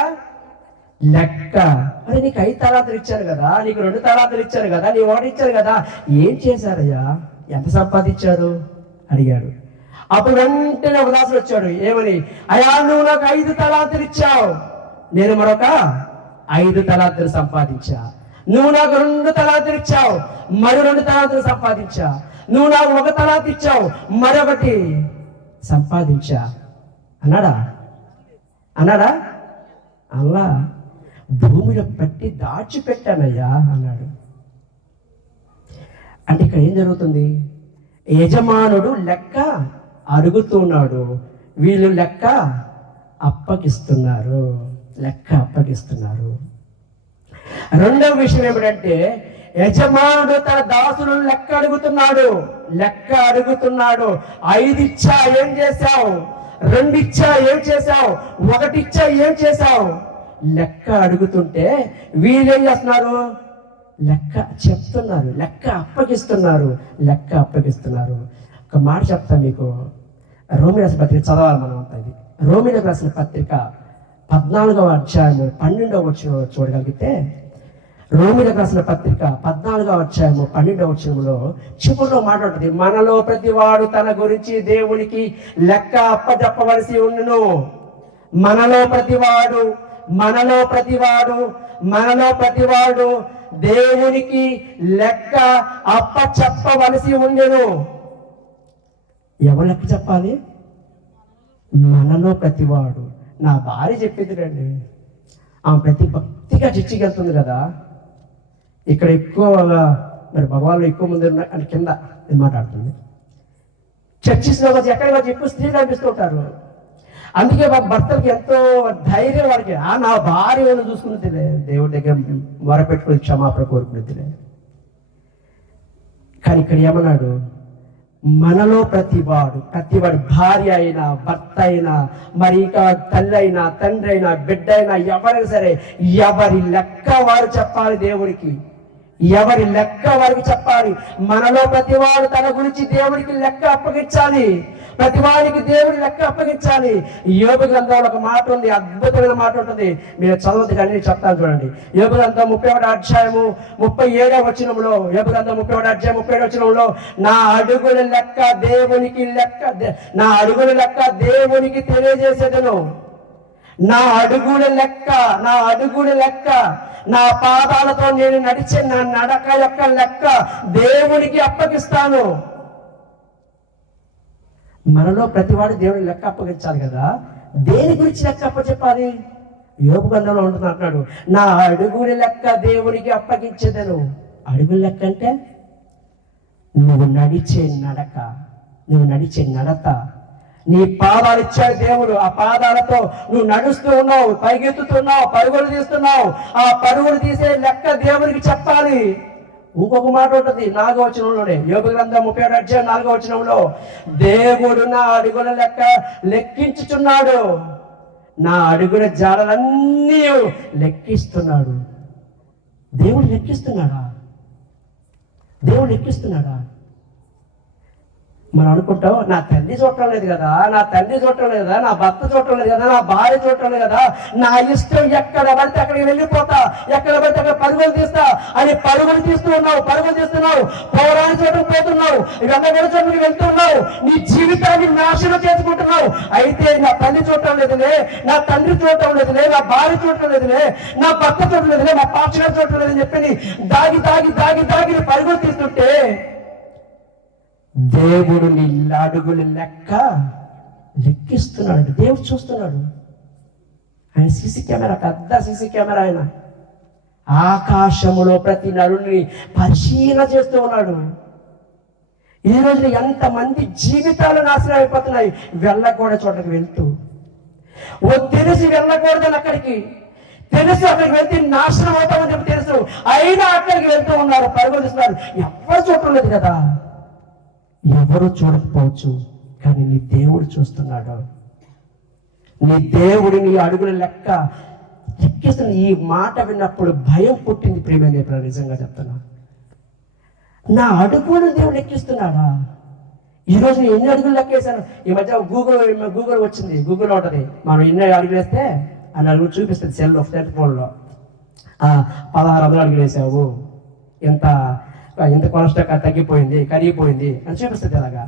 లెక్క. అరే నీకు 5 తలాంతులు ఇచ్చారు కదా, నీకు 2 తలాంతులు ఇచ్చారు కదా, నీ 1 ఇచ్చారు కదా, ఏం చేశారయ్యా? ఎంత సంపాదించారు అడిగాడు. అప్పుడు వెంటనే ఒక దాసుడు వచ్చాడు. ఏమని? అయ్యా, నువ్వు నాకు 5 తలాంతులు ఇచ్చావు, నేను మరొక 5 తలాంతులు సంపాదించా. నువ్వు నాకు 2 తలాంతులు ఇచ్చావు, మరో 2 తలాంతులు సంపాదించా. నువ్వు నాకు 1 తలాంతు ఇచ్చావు, మరొకటి సంపాదించా అన్నాడా? అలా భూమిలో పట్టి దాచిపెట్టానయ్యా అన్నాడు. అంటే ఇక్కడ ఏం జరుగుతుంది? యజమానుడు లెక్క అడుగుతున్నాడు, వీళ్ళు లెక్క అప్పగిస్తున్నారు. రెండవ విషయం ఏమిటంటే, యజమానుడు తన దాసులను లెక్క అడుగుతున్నాడు. 5 ఇచ్చా ఏం చేశావు? 2 ఇచ్చా ఏం చేశావు? 1 ఇచ్చా ఏం చేశావు? లెక్క అడుగుతుంటే వీళ్ళేం చేస్తున్నారు? లెక్క చెప్తున్నారు, లెక్క అప్పగిస్తున్నారు. ఒక మాట చెప్తా మీకు. రోమిలకు రాసిన పత్రిక చదవాలి మనం అంతా. ఇది రోమిలకు రాసిన పత్రిక 14వ అధ్యాయము 12వ వచనం చూడగలిగితే, రోమిలకు రాసిన పత్రిక 14వ అధ్యాయము 12వ వచనంలో చివరిలో మాట ఉంటుంది. మనలో ప్రతివాడు తన గురించి దేవునికి లెక్క అప్పచెప్పవలసి ఉండును. మనలో ప్రతివాడు దేవునికి లెక్క అప్పచెప్పవలసి ఉండును. ఎవరు లెక్క చెప్పాలి? మనలో ప్రతివాడు. నా భార్య చెప్పింది రండి, ఆమె ప్రతి భక్తిగా చర్చికి వెళ్తుంది కదా, ఇక్కడ ఎక్కువగా మరి భగవాన్లో ఎక్కువ మంది అంటే కింద మాట్లాడుతుంది. చర్చిస్లో వచ్చి ఎక్కడికి వచ్చి ఎక్కువ స్త్రీలు కనిపిస్తూ ఉంటారు. అందుకే మా భర్తలకి ఎంతో ధైర్యం వాడికి, నా భార్య చూసుకున్నదిలే, దేవుడి దగ్గర మొరపెట్టుకుని క్షమాపణ కోరుకున్నదిలే. కానీ ఇక్కడ ఏమన్నాడు, మనలో ప్రతివాడు భార్య అయినా భర్త అయినా మరి ఇంకా తల్లి అయినా తండ్రి అయినా బిడ్డ అయినా ఎవరైనా సరే ఎవరి లెక్క వారు చెప్పాలి దేవుడికి, ఎవరి లెక్క వారికి చెప్పాలి. మనలో ప్రతివాడు తన గురించి దేవుడికి లెక్క అప్పగించాలి, ప్రతివాడికి దేవుడి లెక్క అప్పగించాలి. యోబు గ్రంథంలో ఒక మాట ఉంది, అద్భుతమైన మాట ఉంటుంది, మీరు చదవద్దు కానీ చెప్తాను చూడండి. యోబు గ్రంథం 31వ అధ్యాయము 37వ వచనంలో, యోబు గ్రంథం 31వ అధ్యాయం 37వ వచనంలో, నా అడుగుల లెక్క దేవునికి తెలియజేసేదను. నా అడుగుల లెక్క నా పాదాలతో నేను నడిచే నా నడక యొక్క లెక్క దేవునికి అప్పగిస్తాను. మనలో ప్రతివాడు దేవుని లెక్క అప్పగించాలి కదా. దేని గురించి లెక్క అప్పచెప్పాలి? యోబు గ్రంథంలో ఉంటుంది, అంటున్నాడు, నా అడుగుల లెక్క దేవునికి అప్పగించేదను. అడుగుల లెక్క అంటే నువ్వు నడిచే నడత, నీ పాదాలు ఇచ్చాడు దేవుడు. ఆ పాదాలతో నువ్వు నడుస్తూ ఉన్నావు, పైకెత్తుతున్నావు, పరుగులు తీస్తున్నావు. ఆ పరుగులు తీసే లెక్క దేవునికి చెప్పాలి. ఇంకొక మాట ఉంటుంది 4వ వచనంలోనే, యోబు గ్రంథం 37వ అధ్యాయం 4వ వచనంలో, దేవుడు నా అడుగుల లెక్క లెక్కించుచున్నాడు, నా అడుగుల జాడలన్నీ లెక్కిస్తున్నాడు. దేవుడు లెక్కిస్తున్నాడా? మనం అనుకుంటాం, నా తల్లి చూడటం లేదు కదా, నా తండ్రి చూడటం లేదు కదా, నా భర్త చూడటం లేదు కదా, నా భార్య చూడటం లేదు కదా, నా ఇష్టం ఎక్కడ పడితే అక్కడికి వెళ్ళిపోతా, ఎక్కడ పడితే అక్కడ పరుగులు తీస్తా అని పరుగులు తీస్తున్నావు. పౌరాణి చోటుకు పోతున్నావు, వెంటనే చోటుకి వెళ్తున్నావు, నీ జీవితాన్ని నాశనం చేసుకుంటున్నావు. అయితే నా తల్లి చూడటం లేదులే, నా తండ్రి చూడటం లేదులే, నా భార్య చూడటం లేదులే, నా భర్త చూడటం లేదులే, నా పార్ట్నర్ చూడటం లేదని చెప్పి దాగి పరుగులు తీస్తుంటే దేవుడు నీ అడుగుల లెక్క లెక్కిస్తున్నాడు. దేవుడు చూస్తున్నాడు. ఆయన సీసీ కెమెరా, పెద్ద సీసీ కెమెరా. ఆయన ఆకాశములో ప్రతి నరుని పరిశీలన చేస్తూ ఉన్నాడు. ఈ రోజున ఎంతమంది జీవితాలు నాశనం అయిపోతున్నాయి వెళ్ళకూడదు చోటకి వెళ్తూ. తెలిసి వెళ్ళకూడదని అక్కడికి తెలుసు, అక్కడికి వెళ్తే నాశనం అవుతామని చెప్పి తెలుసు, అయినా అక్కడికి వెళ్తూ ఉన్నారు, పరుగులు తీస్తున్నారు. ఎవరు చూడటం లేదు కదా, ఎవరు చూడకపోవచ్చు, కానీ నీ దేవుడు చూస్తున్నాడు. నీ దేవుడు నీ అడుగుల లెక్కిస్తున్న. ఈ మాట విన్నప్పుడు భయం పుట్టింది. ప్రియమైన దేవుడు, నిజంగా చెప్తున్నా, నా అడుగులు దేవుడు లెక్కిస్తున్నాడా? ఈరోజు నేను ఎన్ని అడుగులు లెక్కేశాను. ఈ మధ్య గూగుల్ వచ్చింది, గూగుల్ ఉంటుంది, మనం ఎన్ని అడుగులు వేస్తే అని అడుగులు చూపిస్తుంది సెల్ ఫోన్లో. 1600 అడుగులు వేసావు, ఎంత కొలెస్ట్రాల్ తగ్గిపోయింది, కరిగిపోయింది అని చూపిస్తుంది. అలాగా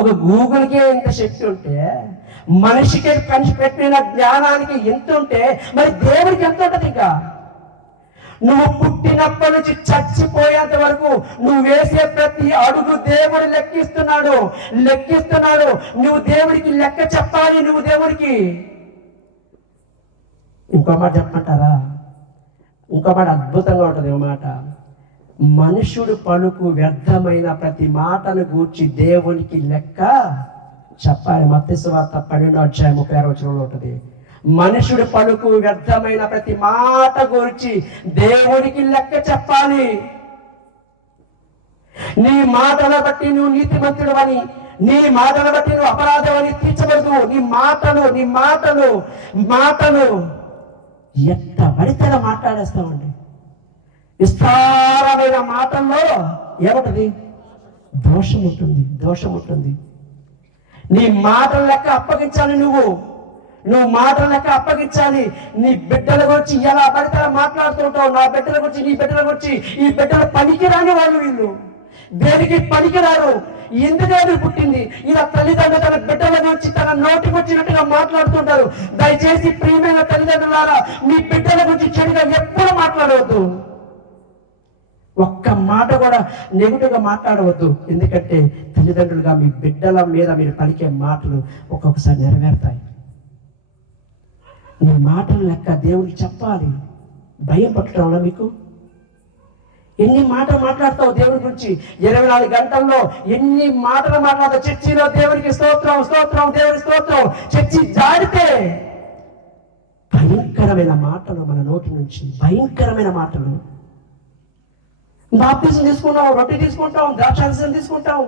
ఒక గూగుల్కే ఇంత శక్తి ఉంటే, మనిషికి కనిపెట్టిన జ్ఞానానికి ఎంత ఉంటే, మరి దేవుడికి ఎంత ఉంటుంది? ఇంకా నువ్వు పుట్టినప్పటి నుంచి చచ్చిపోయేంత వరకు నువ్వు వేసే ప్రతి అడుగు దేవుడు లెక్కిస్తున్నాడు. నువ్వు దేవుడికి లెక్క చెప్పాలి. నువ్వు దేవుడికి ఇంకో మాట చెప్పమంటారా? ఇంకో మాట అద్భుతంగా ఉంటుంది. ఓ మాట, మనుషుడు పలుకు వ్యర్థమైన ప్రతి మాటను గూర్చి దేవునికి లెక్క చెప్పాలి. మత్తయి సువార్త 12వ అధ్యాయం 36వ వచనంలో ఉంటుంది. మనుషుడు పలుకు వ్యర్థమైన ప్రతి మాట గురించి దేవునికి లెక్క చెప్పాలి. నీ మాటల బట్టి నువ్వు నీతిమంతుడు అని, నీ మాటల బట్టి నువ్వు అపరాధం అని తీర్చబడదు. నీ మాటలు ఎట్ట పడితే మాట్లాడేస్తామండి. విస్తారమైన మాటల్లో ఏముంటది? దోషం ఉంటుంది. నీ మాటల లెక్క అప్పగించాలి. నువ్వు మాటల లెక్క అప్పగించాలి. నీ బిడ్డల గురించి ఎలా పడితే మాట్లాడుతుంటావు. నా బిడ్డల గురించి, నీ బిడ్డల గురించి, ఈ బిడ్డలు పనికిరాని వాళ్ళు, వీళ్ళు దేనికి పనికిరారు. ఎందుకు పుట్టింది ఇలా తల్లిదండ్రులు తన బిడ్డల గురించి తన నోటికి వచ్చినట్టుగా మాట్లాడుతుంటారు. దయచేసి ప్రియమైన తల్లిదండ్రులారా, మీ బిడ్డల గురించి చెడుగా ఎప్పుడు మాట్లాడవద్దు. ఒక్క మాట కూడా నెగిటివ్గా మాట్లాడవద్దు. ఎందుకంటే తల్లిదండ్రులుగా మీ బిడ్డల మీద మీరు పలికే మాటలు ఒక్కొక్కసారి నెరవేరుతాయి. నీ మాటల లెక్క దేవుడికి చెప్పాలి. భయం పట్టడంలో మీకు ఎన్ని మాటలు మాట్లాడతావు దేవుని గురించి? 24 గంటల్లో ఎన్ని మాటలు మాట్లాడతావు? చర్చిలో దేవునికి స్తోత్రం, స్తోత్రం, దేవుని స్తోత్రం. చర్చి జారితే భయంకరమైన మాటలు మన నోటి నుంచి, భయంకరమైన మాటలు. బాప్తిజం తీసుకుంటాం, రొట్టె తీసుకుంటాం, ద్రాక్షారసం తీసుకుంటాం,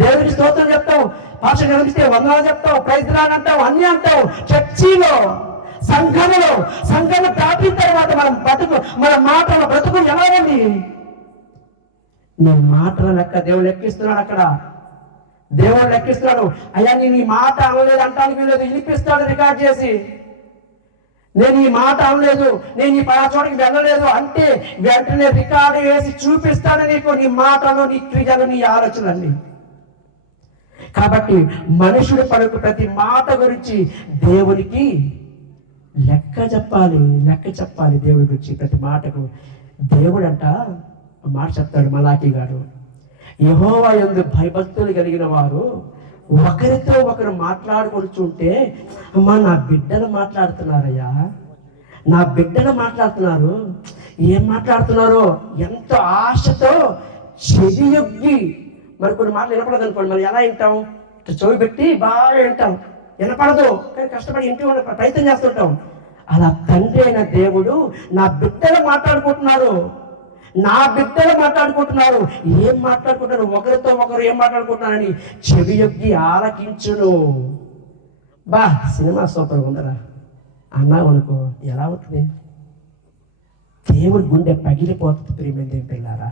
దేవునికి స్తోత్రం చెప్తాం, భాష కనిపిస్తే వందనాలు చెప్తాం, ప్రైజ్ లాడ్ అంటాం, అన్ని అంటాం. చర్చిలో, సంఘంలో దాటిన తర్వాత మన మాటల బ్రతుకు ఎలా ఉంది? నేను మాటల లెక్క దేవుడు లెక్కిస్తున్నాడు. అక్కడ దేవుడు లెక్కిస్తున్నాడు. అయ్యా నేను ఈ మాట అనలేదు అంటానికి లేదు, వినిపిస్తాడు రికార్డ్ చేసి. నేను ఈ మాట అనలేదు, నేను ఈ చోటికి వెళ్ళలేదు అంటే వెంటనే రికార్డు వేసి చూపిస్తాను నీకు, నీ మాటలు, నీ క్రియలు, నీ ఆలోచనలన్నీ. కాబట్టి మనుషుడు పలుకు ప్రతి మాట గురించి దేవునికి లెక్క చెప్పాలి. దేవుడి గురించి ప్రతి మాటకు. దేవుడు అంట మాట చెప్తాడు మలాకి గారు, యెహోవా యందు భయభక్తులు కలిగిన వారు ఒకరితో ఒకరు మాట్లాడుకుంటుంటే, అమ్మా నా బిడ్డలు మాట్లాడుతున్నారయ్యా, నా బిడ్డలు మాట్లాడుతున్నారు. ఏం మాట్లాడుతున్నారో ఎంతో ఆశతో చెవియొగ్గి. మరి కొన్ని మాటలు వినపడదు అనుకోండి, మరి ఎలా వింటాం? చెవి పెట్టి బాగా వింటాం, వినపడదు కానీ కష్టపడి ఇంటి ప్రయత్నం చేస్తుంటాం. అలా తండ్రి అయిన దేవుడు నా బిడ్డలు మాట్లాడుకుంటున్నారు, ఏం మాట్లాడుకుంటున్నారు, ఒకరితో ఒకరు ఏం మాట్లాడుకుంటున్నారని చెవియొగ్గి ఆలకించును. బా సినిమా సూపర్ ఉందరా అన్నావు అనుకో, ఎలా ఉంటుంది? దేవుడి గుండె పగిలిపోతుంది ప్రియమైన పిల్లారా.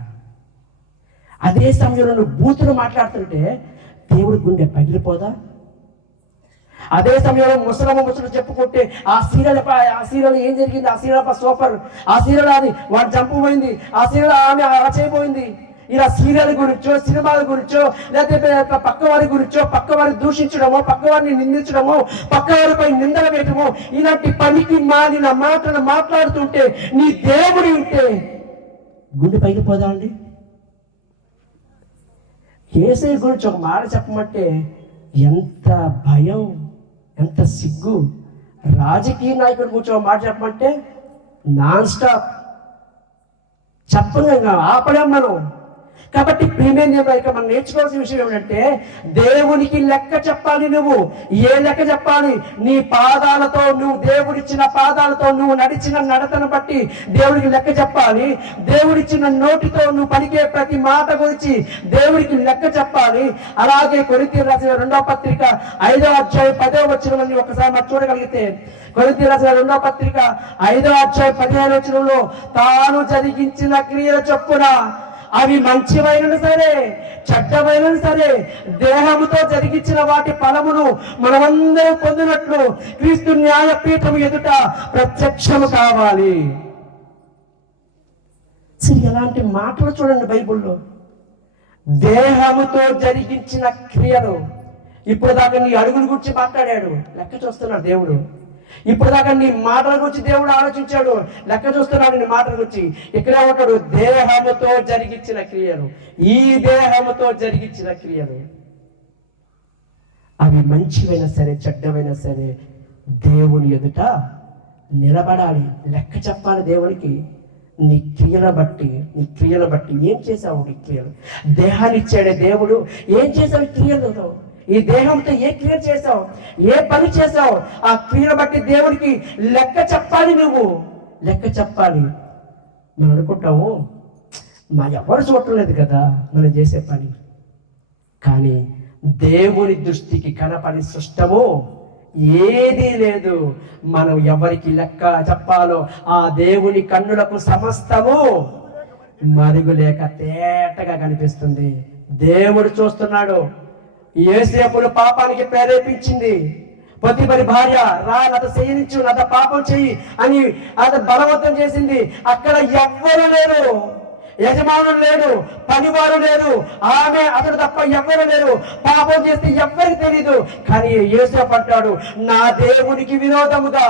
అదే సమయంలో నువ్వు బూతులు మాట్లాడుతుంటే దేవుడి గుండె పగిలిపోదా? అదే సమయంలో ముసలు చెప్పుకుంటే ఆ సీరియల్ ఏం జరిగింది, ఆ సీరియల్ సూపర్, ఆ సీరియల్ అది వాడు చంపబోయింది, ఆ సీరియల్ ఆమె అలా చేయబోయింది. ఇలా సీరియల్ గురించో, సినిమాల గురించో, లేకపోతే పక్క వారి గురించో, పక్క వారిని దూషించడమో, పక్క వారిని నిందించడమో, పక్క వారిపై నిందలు వేయటమో, ఇలాంటి పనికి మాలిన మాటలు మాట్లాడుతుంటే నీ దేవుడు ఉంటే గుండె పగిలిపోదా అండి? యేసయ్య గురించి ఒక మాట చెప్పమంటే ఎంత భయం, ఎంత సిగ్గు. రాజకీయ నాయకుడి గురించి ఒక మాట చెప్పమంటే నాన్ స్టాప్ చెప్పంగా ఆపలేం మనం. కాబట్టి ప్రియమైన మనం నేర్చుకోవాల్సిన విషయం ఏమిటంటే దేవునికి లెక్క చెప్పాలి. నువ్వు ఏ లెక్క చెప్పాలి? నీ పాదాలతో, నువ్వు దేవుడిచ్చిన పాదాలతో నువ్వు నడిచిన నడతను బట్టి దేవుడికి లెక్క చెప్పాలి. దేవుడిచ్చిన నోటితో నువ్వు పలికే ప్రతి మాట గురించి దేవుడికి లెక్క చెప్పాలి. అలాగే కొరింథీయులకు రాసిన 2వ పత్రిక 5వ అధ్యాయం 10వ వచనం ఒకసారి మనం చూడగలిగితే, కొరింథీయులకు రాసిన 2వ పత్రిక 5వ అధ్యాయం 15వ వచనంలో, తాను జరిగించిన క్రియల చొప్పున అవి మంచివైన సరే, చెడ్డమైన సరే, దేహముతో జరిగించిన వాటి ఫలమును మనమందరం పొందినట్లు క్రీస్తు న్యాయపీఠం ఎదుట ప్రత్యక్షము కావాలి. ఎలాంటి మాటలు చూడండి బైబుల్లో. దేహముతో జరిగించిన క్రియలు. ఇప్పుడు దాకా నీ అడుగుల గురించి మాట్లాడాడు, లెక్క చూస్తున్నాడు దేవుడు. ఇప్పుడు దాకా నీ మాటల గురించి దేవుడు ఆలోచించాడు, లెక్క చూస్తున్నాడు నీ మాటల గురించి. ఇక్కడే ఉంటాడు, దేహముతో జరిగించిన క్రియలు. ఈ దేహముతో జరిగించిన క్రియలు అవి మంచివైనా సరే, చెడ్డమైనా సరే దేవుని ఎదుట నిలబడాలి, లెక్క చెప్పాలి దేవునికి. నీ క్రియల బట్టి ఏం చేసావు? నీ క్రియలు. దేహాన్ని ఇచ్చాడే దేవుడు, ఏం చేసావు క్రియలతో? ఈ దేహంతో ఏ క్రియ చేసావు, ఏ పని చేసావు? ఆ క్రియను బట్టి దేవుడికి లెక్క చెప్పాలి. నువ్వు లెక్క చెప్పాలి. మనం అనుకుంటాము ఎవరు చూడలేదు కదా మనం చేసే పని, కానీ దేవుని దృష్టికి కనపడి సృష్టము ఏదీ లేదు. మనం ఎవరికి లెక్క చెప్పాలో ఆ దేవుని కన్నులకు సమస్తము మరుగులేక తేటగా కనిపిస్తుంది. దేవుడు చూస్తున్నాడు. యేసేపును పాపానికి ప్రేరేపించింది పొతిఫరు భార్య. రా నాతో చేయనిచ్చు, నాతో పాపం చెయ్యి అని అతను బలవంతం చేసింది. అక్కడ ఎవ్వరు లేరు, యజమానులు లేడు, పనివారు లేరు, ఆమె అతడు తప్ప ఎవ్వరు లేరు. పాపం చేస్తే ఎవ్వరికి తెలీదు. కానీ యేసేపు అంటాడు, నా దేవునికి విరోధముగా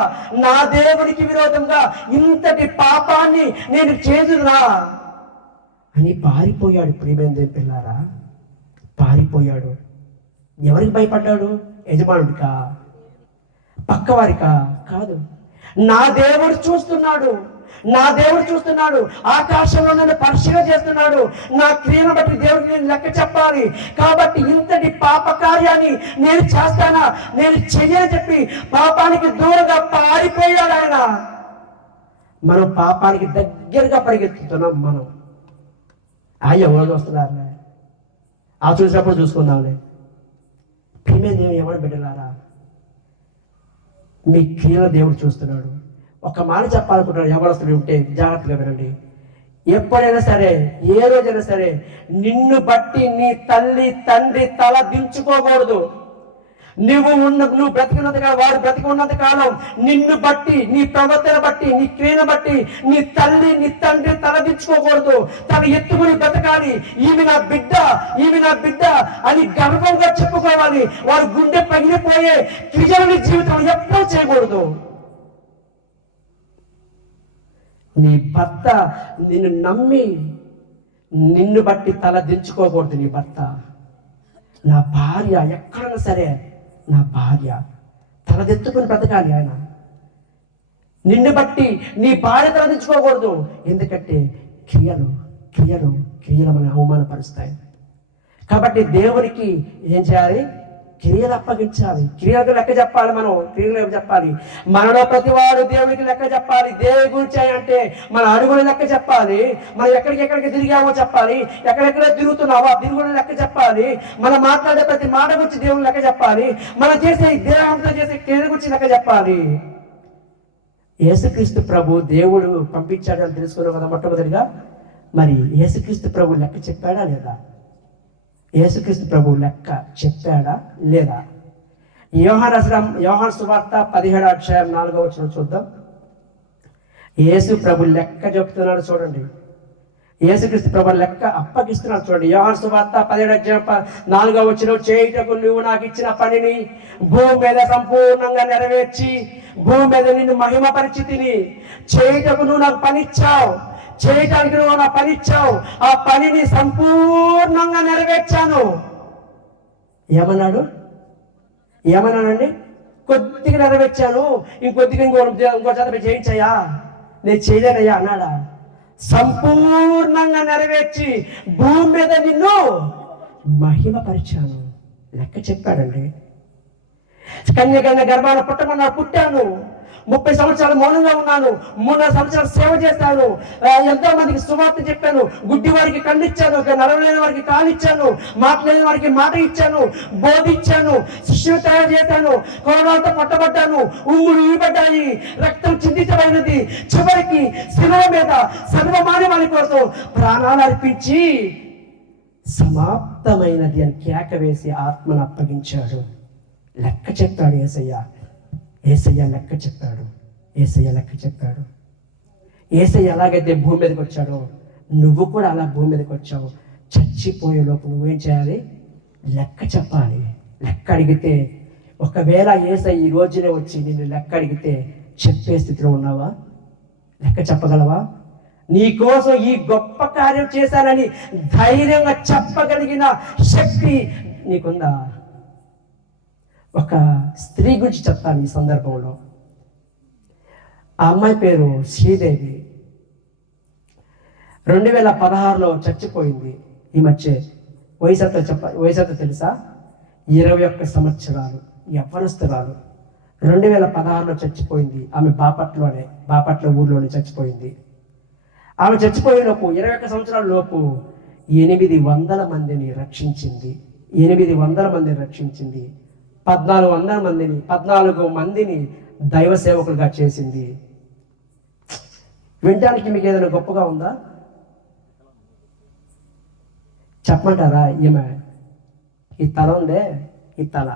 ఇంతటి పాపాన్ని నేను చేదునా అని పారిపోయాడు. ప్రియమైన పిల్లారా, పారిపోయాడు. ఎవరికి భయపడ్డాడు? యజమానుడికా, పక్కవారికా? కాదు. నా దేవుడు చూస్తున్నాడు, నా దేవుడు చూస్తున్నాడు, ఆకాశంలో నన్ను పరిశీలన చేస్తున్నాడు, నా క్రియను బట్టి దేవుడికి నేను లెక్క చెప్పాలి. కాబట్టి ఇంతటి పాప కార్యాన్ని నేను చేస్తానా, నేను చెయ్యని చెప్పి పాపానికి దూరంగా పారిపోయాడు ఆయన. మనం పాపానికి దగ్గరగా పరిగెత్తుతున్నాం. మనం ఎవరు వస్తున్నారులే, ఆ చూసినప్పుడు చూసుకుందాంలే. ప్రియమైన ఎవరు బిడ్డలారా, మీ క్రియల దేవుడు చూస్తున్నాడు. ఒక మాట చెప్పాలనుకుంటున్నాడు ఎవరొస్తుడు ఉంటే జాగ్రత్తగా వినండి. ఎప్పుడైనా సరే, ఏ రోజైనా సరే, నిన్ను బట్టి నీ తల్లి తండ్రి తల దించుకోకూడదు. నువ్వు బ్రతికున్నంత కాలం, వాడు బ్రతికి ఉన్నంత కాలం నిన్ను బట్టి, నీ ప్రవర్తన బట్టి, నీ క్రియను బట్టి నీ తల్లి నీ తండ్రి తలదించుకోకూడదు. తన ఎత్తుకుని బ్రతకాలి. ఈమె నా బిడ్డ, ఈమె నా బిడ్డ అని గర్వంగా చెప్పుకోవాలి. వాడు గుండె పగిలిపోయే క్రియలని జీవితం ఎప్పుడూ చేయకూడదు. నీ భర్త నిన్ను నమ్మి నిన్ను బట్టి తల దించుకోకూడదు. నీ భర్త, నా భార్య ఎక్కడైనా సరే, నా భార్య తలదెత్తుకుని బ్రతకాలి. ఆయన నిన్ను బట్టి నీ భార్య తలదించుకోకూడదు. ఎందుకంటే క్రియలు మనం అవమానపరుస్తాయి. కాబట్టి దేవునికి ఏం చేయాలి? క్రియలు అప్పగించాలి. క్రియలకు లెక్క చెప్పాలి. మనం క్రియలు చెప్పాలి. మనలో ప్రతి వాడు దేవునికి లెక్క చెప్పాలి. దేవుని గురించి అంటే మన అడుగులు లెక్క చెప్పాలి. మనం ఎక్కడికి తిరిగామో చెప్పాలి. ఎక్కడెక్కడ తిరుగుతున్నావో ఆ తిరుగులు లెక్క చెప్పాలి. మనం మాట్లాడే ప్రతి మాట గురించి దేవుని లెక్క చెప్పాలి. మనం చేసే దేహంతో చేసే క్రియల గురించి లెక్క చెప్పాలి. యేసుక్రీస్తు ప్రభు దేవుడు పంపించాడు అని తెలుసుకున్నాం కదా మొట్టమొదటిగా. మరి యేసుక్రీస్తు ప్రభు లెక్క చెప్పాడా లేదా? యేసుక్రీస్తు ప్రభు లెక్క చెప్పాడా లేదా? యోహాను సువార్త 17:4 చూద్దాం. యేసు ప్రభు లెక్క చెప్తున్నాడు చూడండి. యేసుక్రీస్తు ప్రభు లెక్క అప్పగిస్తున్నాడు చూడండి. యోహాను సువార్త 17:4 చేయుటకు నువ్వు నాకు ఇచ్చిన పనిని భూమి మీద సంపూర్ణంగా నెరవేర్చి భూమి మీద నిన్ను మహిమ పరిచితిని. చేయుటకు నువ్వు నాకు పని ఇచ్చావు, చేయటానికి నువ్వు నా పని ఇచ్చావు, ఆ పనిని సంపూర్ణంగా నెరవేర్చాను. ఏమన్నానండి? కొద్దిగా నెరవేర్చాను, ఇంకొద్దిగా ఇంకో జత చేయించాయా? నేను చేయలేనయ్యా అన్నాడా? సంపూర్ణంగా నెరవేర్చి భూమి మీద నిన్ను మహిమపరిచాను. లెక్క చెప్పాడండి. కన్యకన్న గర్భాన పుట్టాను, 30 సంవత్సరాలు మౌనంగా ఉన్నాను, 3 సంవత్సరాలు సేవ చేశాను, ఎంతో మందికి సువార్త చెప్పాను, గుడ్డి వారికి కన్ను ఇచ్చాను, నడవలేని వారికి కాలు ఇచ్చాను, మాట్లాడలేని వారికి మాట ఇచ్చాను, బోధించాను, శిష్యులు తయారు చేశాను, కరోనాతో పట్టబడ్డాను, ఉమ్ములు ఊయబడ్డాయి, రక్తం చిందించబడినది, చివరికి శిలువ మీద సర్వమానవాళి కోసం ప్రాణాలు అర్పించి సమాప్తమైనది అని కేక వేసి ఆత్మను అప్పగించాడు. లెక్క చెప్పాడు యేసయ్య లెక్క చెప్పాడు. యేసయ్య ఎలాగైతే భూమి మీదకి వచ్చాడో నువ్వు కూడా అలా భూమి మీదకి వచ్చావు. చచ్చిపోయే లోపు నువ్వేం చేయాలి? లెక్క చెప్పాలి. లెక్క అడిగితే, ఒకవేళ యేసయ్య ఈ రోజునే వచ్చి నిన్ను లెక్క అడిగితే చెప్పే స్థితిలో ఉన్నావా? లెక్క చెప్పగలవా? నీ కోసం ఈ గొప్ప కార్యం చేశానని ధైర్యంగా చెప్పగలిగిన శక్తి నీకుందా? ఒక స్త్రీ గురించి చెప్తాను ఈ సందర్భంలో. ఆ అమ్మాయి పేరు శ్రీదేవి. 2016లో చచ్చిపోయింది. ఈ మధ్య వయసు తెలుసా? 21 సంవత్సరాలు, యవ్వనస్తురాలు. 2016లో చచ్చిపోయింది. ఆమె బాపట్ల ఊర్లోనే చచ్చిపోయింది. ఆమె చచ్చిపోయేలోపు 21 సంవత్సరాల లోపు 800 మందిని రక్షించింది. 14 మందిని దైవ సేవకులుగా చేసింది. వినడానికి మీకు ఏదైనా గొప్పగా ఉందా? చెప్పమంటారా? ఈమె ఈ తల ఉందే, ఈ తల,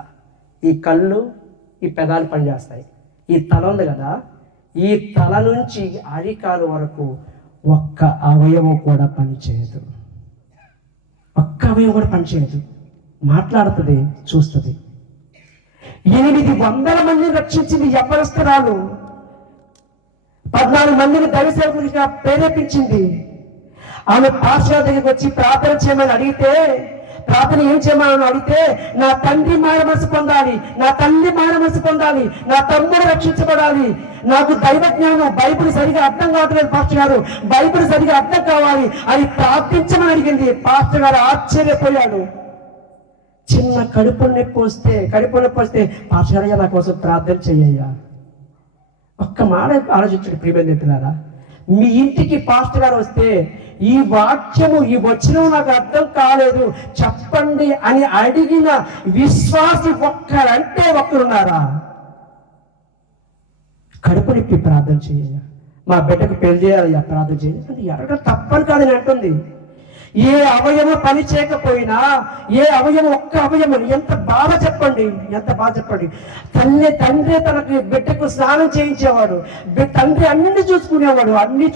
ఈ కళ్ళు, ఈ పెదాలు పనిచేస్తాయి. ఈ తల ఉంది కదా, ఈ తల నుంచి అరికాలు వరకు ఒక్క అవయవం కూడా పనిచేయదు. మాట్లాడుతుంది, చూస్తుంది. 800 మందిని రక్షించింది యవ్వనస్తురాలు. 14 మందిని దైవసేవకులుగా ప్రేరేపించింది. ఆమె పాస్టర్ దగ్గరికి వచ్చి ప్రార్థన చేయమని అడిగితే, ప్రార్థన ఏం చేయమని అడిగితే, నా తండ్రి మార మనసు పొందాలి, నా తల్లి మార మనసు పొందాలి, నా తమ్ముడు రక్షించబడాలి, నాకు దైవ జ్ఞానం, బైబిల్ సరిగా అర్థం కావట్లేదు పాస్టర్ గారు, బైబిల్ సరిగా అర్థం కావాలి అని ప్రార్థించమని అడిగింది. పాస్టర్ గారు ఆశ్చర్యపోయాడు. చిన్న కడుపు నొప్పి వస్తే పాస్టర్ గారు నా కోసం ప్రార్థన చెయ్యయ్యా. ఒక్క మాట ఆలోచించండి ప్రియమైన మిత్రులారా, మీ ఇంటికి పాస్టర్ గారు వస్తే ఈ వాక్యము, ఈ వచనం నాకు అర్థం కాలేదు చెప్పండి అని అడిగిన విశ్వాసి ఒక్కరంటే ఒక్కరున్నారా? కడుపు నొప్పి ప్రార్థన చేయ, మా బిడ్డకు పెళ్లి చేయాలయ్యా ప్రార్థన చేయాలి అంటే ఎరగడం తప్పని కాదని అంటుంది. ఏ అవయవం పని చేయకపోయినా, ఏ అవయవం, ఒక్క అవయవం ఎంత బాగా చెప్పండి, ఎంత బాగా చెప్పండి. తండ్రి తనకి బిడ్డకు స్నానం చేయించేవాడు, తండ్రి అన్ని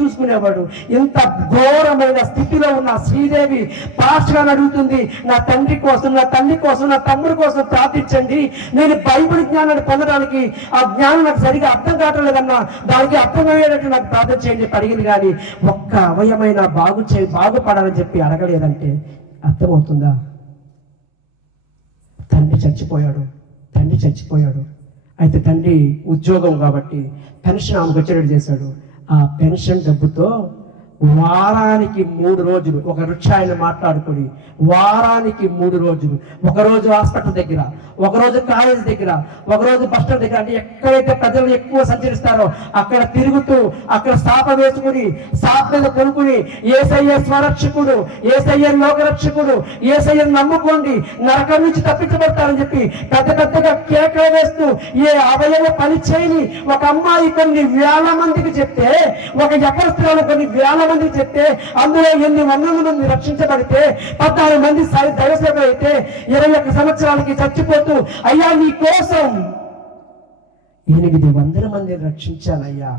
చూసుకునేవాడు. ఇంత ఘోరమైన స్థితిలో ఉన్న శ్రీదేవి పాస్టర్ గారు అడుగుతుంది, నా తండ్రి కోసం, నా తల్లి కోసం, నా తమ్ముడి కోసం ప్రార్థించండి. నేను బైబిల్ జ్ఞానాన్ని పొందడానికి ఆ జ్ఞానం నాకు సరిగా అర్థం కావట్లేదన్నా, దానికి అర్థమయ్యేటట్టు నాకు ప్రార్థన చేయండి చెప్పి అడిగింది. కానీ ఒక్క అవయమైనా బాగుపడాలని చెప్పి అడగలేదంటే అర్థమవుతుందా? తండ్రి చచ్చిపోయాడు. అయితే తండ్రి ఉద్యోగం కాబట్టి పెన్షన్ ఆమెకు వచ్చేటట్టు చేశాడు. ఆ పెన్షన్ డబ్బుతో వారానికి 3 రోజులు ఒక రిక్షా ఆయన మాట్లాడుకొని వారానికి 3 రోజులు, ఒకరోజు హాస్పిటల్ దగ్గర, ఒకరోజు కాలేజ్ దగ్గర, ఒకరోజు బస్ స్టాండ్ దగ్గర, అంటే ఎక్కడైతే ప్రజలు ఎక్కువ సంచరిస్తారో అక్కడ తిరుగుతూ, అక్కడ సాప వేసుకుని, సాప మీద కొనుక్కుని, యేసయ్య స్వరక్షకుడు, యేసయ్య లోకరక్షకుడు, యేసయ్యను నమ్ముకోండి నరకం నుంచి తప్పించబడతారని చెప్పి పెద్దగా కేకలు వేస్తూ ఏ అవయవ పని చేయని ఒక అమ్మాయి కొన్ని వేల మందికి చెప్తే, ఒక యవనస్తురాలు కొన్ని వేల మందికి చెప్తే, అందులో ఎన్ని వందల మంది రక్షించబడితే, 14 మంది దైవసేవకులు అయితే 21 సంవత్సరాలకి చచ్చిపోతూ, అయ్యా నీ కోసం 800 మందిని రక్షించాలయ్యా,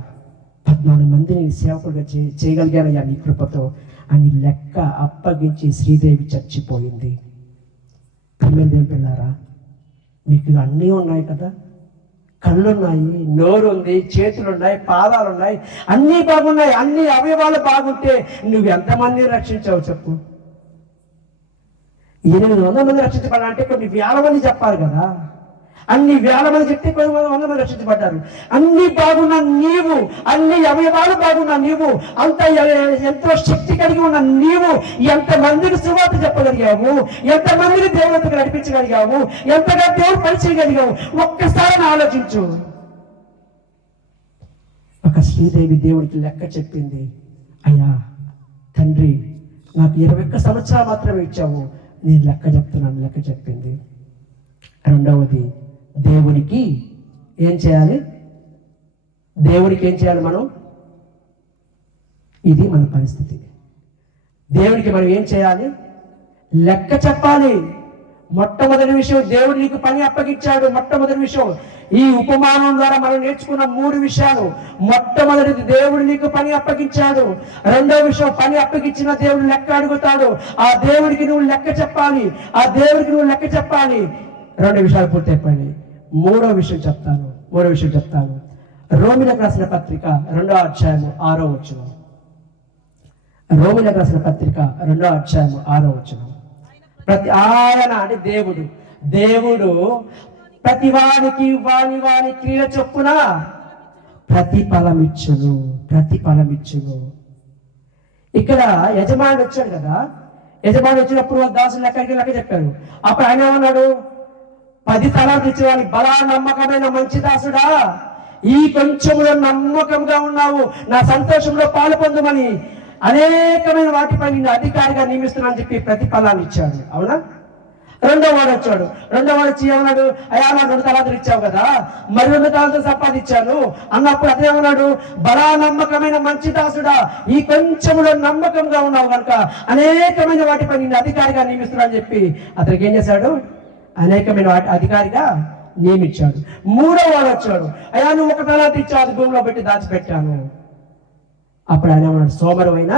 14 మందిని సేవకులుగా చేయగలిగానయ్యా నీ కృపతో అని లెక్క అప్పగించి శ్రీదేవి చచ్చిపోయింది. పిల్లలు పిల్లారా, మీకు అన్నీ ఉన్నాయి కదా, కళ్ళున్నాయి, నోరుంది, చేతులున్నాయి, పాదాలున్నాయి, అన్నీ బాగున్నాయి. అన్ని అవయవాలు బాగుంటే నువ్వు ఎంతమందిని రక్షించావు చెప్పు? 800 మంది రక్షించబడాలంటే కొన్ని వేల మంది చెప్పాలి కదా. అన్ని వేల మంది చెప్తే కొన్ని 100 మంది రక్షించబడ్డారు. అన్ని బాగున్నా నీవు, అన్ని అవయవాలు బాగున్నా నీవు, అంత ఎంతో శక్తి కలిగి ఉన్న నీవు ఎంతమందికి సువార్త చెప్పగలిగావు, ఎంతమందిని దేవుడికి నడిపించగలిగావు, ఎంతగా దేవుడు పరిచయగలిగావు ఒక్కసారి ఆలోచించు. ఒక శ్రీదేవి దేవుడికి లెక్క చెప్పింది, అయ్యా తండ్రి నాకు 21 సంవత్సరాలు మాత్రమే ఇచ్చావు, నేను లెక్క చెప్పింది. రెండవది, దేవునికి ఏం చేయాలి? మనం, ఇది మన పరిస్థితి. దేవునికి మనం ఏం చేయాలి? లెక్క చెప్పాలి. మొట్టమొదటి విషయం, దేవుడు నీకు పని అప్పగించాడు. మొట్టమొదటి విషయం, ఈ ఉపమానం ద్వారా మనం నేర్చుకున్న 3 విషయాలు. మొట్టమొదటిది, దేవుడు నీకు పని అప్పగించాడు. రెండవ విషయం, పని అప్పగించిన దేవుడు లెక్క అడుగుతాడు. ఆ దేవుడికి నువ్వు లెక్క చెప్పాలి. 2 విషయాలు పూర్తయిపోయినాయి. మూడో విషయం చెప్తాను. రోమిలకు రాసిన పత్రిక 2వ అధ్యాయము 6వ వచనం. రోమిలకు రాసిన పత్రిక 2వ అధ్యాయము 6వ వచనం. ఆయన అంటే దేవుడు ప్రతి వానికి వాని క్రియల చొప్పున ప్రతిఫలమిచ్చును. ఇక్కడ యజమానుడు వచ్చాడు కదా, యజమానుడు వచ్చినప్పుడు దాసులు లెక్క చెప్పారు. అప్పుడు ఆయన ఏమన్నాడు? 10 తలాంతులు ఇచ్చేవాడిని, బలా నమ్మకమైన మంచి దాసుడా, ఈ కొంచెంలో నమ్మకంగా ఉన్నావు, నా సంతోషంలో పాలు పొందమని అనేకమైన వాటిపై నిన్ను అధికారిగా నియమిస్తున్నానని చెప్పి ప్రతిఫలాన్ని ఇచ్చాడు. అవునా? రెండో వాడు వచ్చి ఏమన్నాడు? అయ్యా నా 2 తలాంతులు ఇచ్చావు కదా, మరి 2 తలాంతులు సంపాదించాను అన్నప్పుడు అదేమన్నాడు? బలా నమ్మకమైన మంచి దాసుడా, ఈ కొంచెంలో నమ్మకంగా ఉన్నావు కనుక అనేకమైన వాటిపై నిన్ను అధికారిగా నియమిస్తున్నానని చెప్పి అతనికి ఏం చేశాడు? అనేకమైన వాటి అధికారిగా నియమించాడు. మూడో వాడు వచ్చాడు, అయ్యా నువ్వు 1 తలాంతు ఇచ్చావు, అది భూమిలో పెట్టి దాచిపెట్టాను. అప్పుడు ఆయన ఏమన్నాడు? సోమరువైన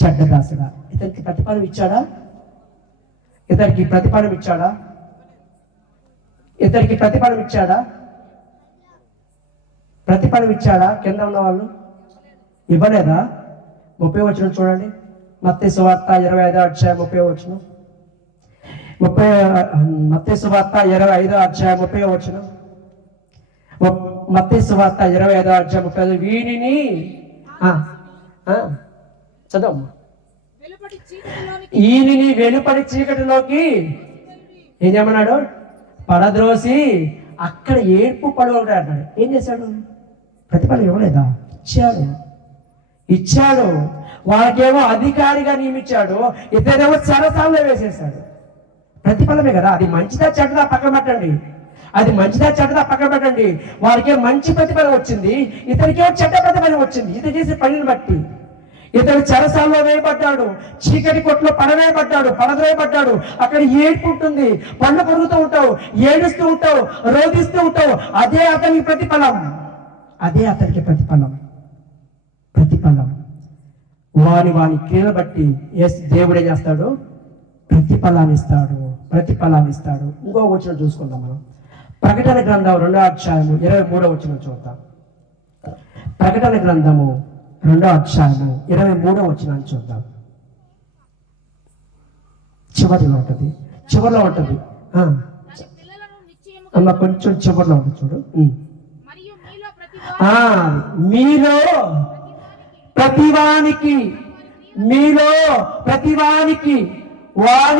చెడ్డ దాసుడా. ఇతనికి ప్రతిఫలం ఇచ్చాడా? ఇతనికి ప్రతిఫలం ఇచ్చాడా? కింద ఉన్న వాళ్ళు ఇవ్వలేదా? 30వ వచనం చూడండి, మత్తయి సువార్త 25వ అధ్యాయం 30వ వచనం. మత్తయి సువార్త 25వ అధ్యాయం 30వ వచనం. మత్తయి సువార్త 25వ అధ్యాయం 30 వీనిని చదవమ్మా. ఈయనని వెలుపడి చీకటిలోకి ఏం చేయమన్నాడు? పడద్రోసి అక్కడ ఏడ్పు పడవడు అన్నాడు. ఏం చేశాడు? ప్రతిఫలం ఇవ్వలేదా? ఇచ్చాడు. వాళ్ళకేమో అధికారిగా నియమించాడు, ఇతరేమో చెరసాలలో వేసేసాడు. ప్రతిఫలమే కదా. అది మంచిదా చెడ్డదా పక్కన పెట్టండి. అది మంచిదా చెడ్డదా పక్కన పెట్టండి. వాళ్ళకే మంచి ప్రతిఫలం వచ్చింది, ఇతనికేమో చెడ్డ ప్రతిఫలం వచ్చింది. ఇతను చేసే పనిని బట్టి. ఇతను చెరసాల్లో వేయబడ్డాడు, చీకటి కొట్లో పడద్రోయబడ్డాడు. అక్కడ ఏడుపు ఉంటుంది, పళ్ళు కొరుకుతూ ఉంటావు, ఏడుస్తూ ఉంటావు, రోధిస్తూ ఉంటావు. అదే అతనికి ప్రతిఫలం. వాని క్రియను బట్టి దేవుడే చేస్తాడు, ప్రతిఫలాన్ని ఇస్తాడు. ఇంకో వచనం చూసుకుందాం మనం. ప్రకటన గ్రంథం 2వ అధ్యాయము 23వ వచనం చూద్దాం. ప్రకటన గ్రంథము 2వ అధ్యాయము 23వ వచనాన్ని చూద్దాం. చివరిలో ఉంటుంది. అమ్మ కొంచెం చివరిలో ఉంటుంది చూడు. మీలో ప్రతివానికి వాని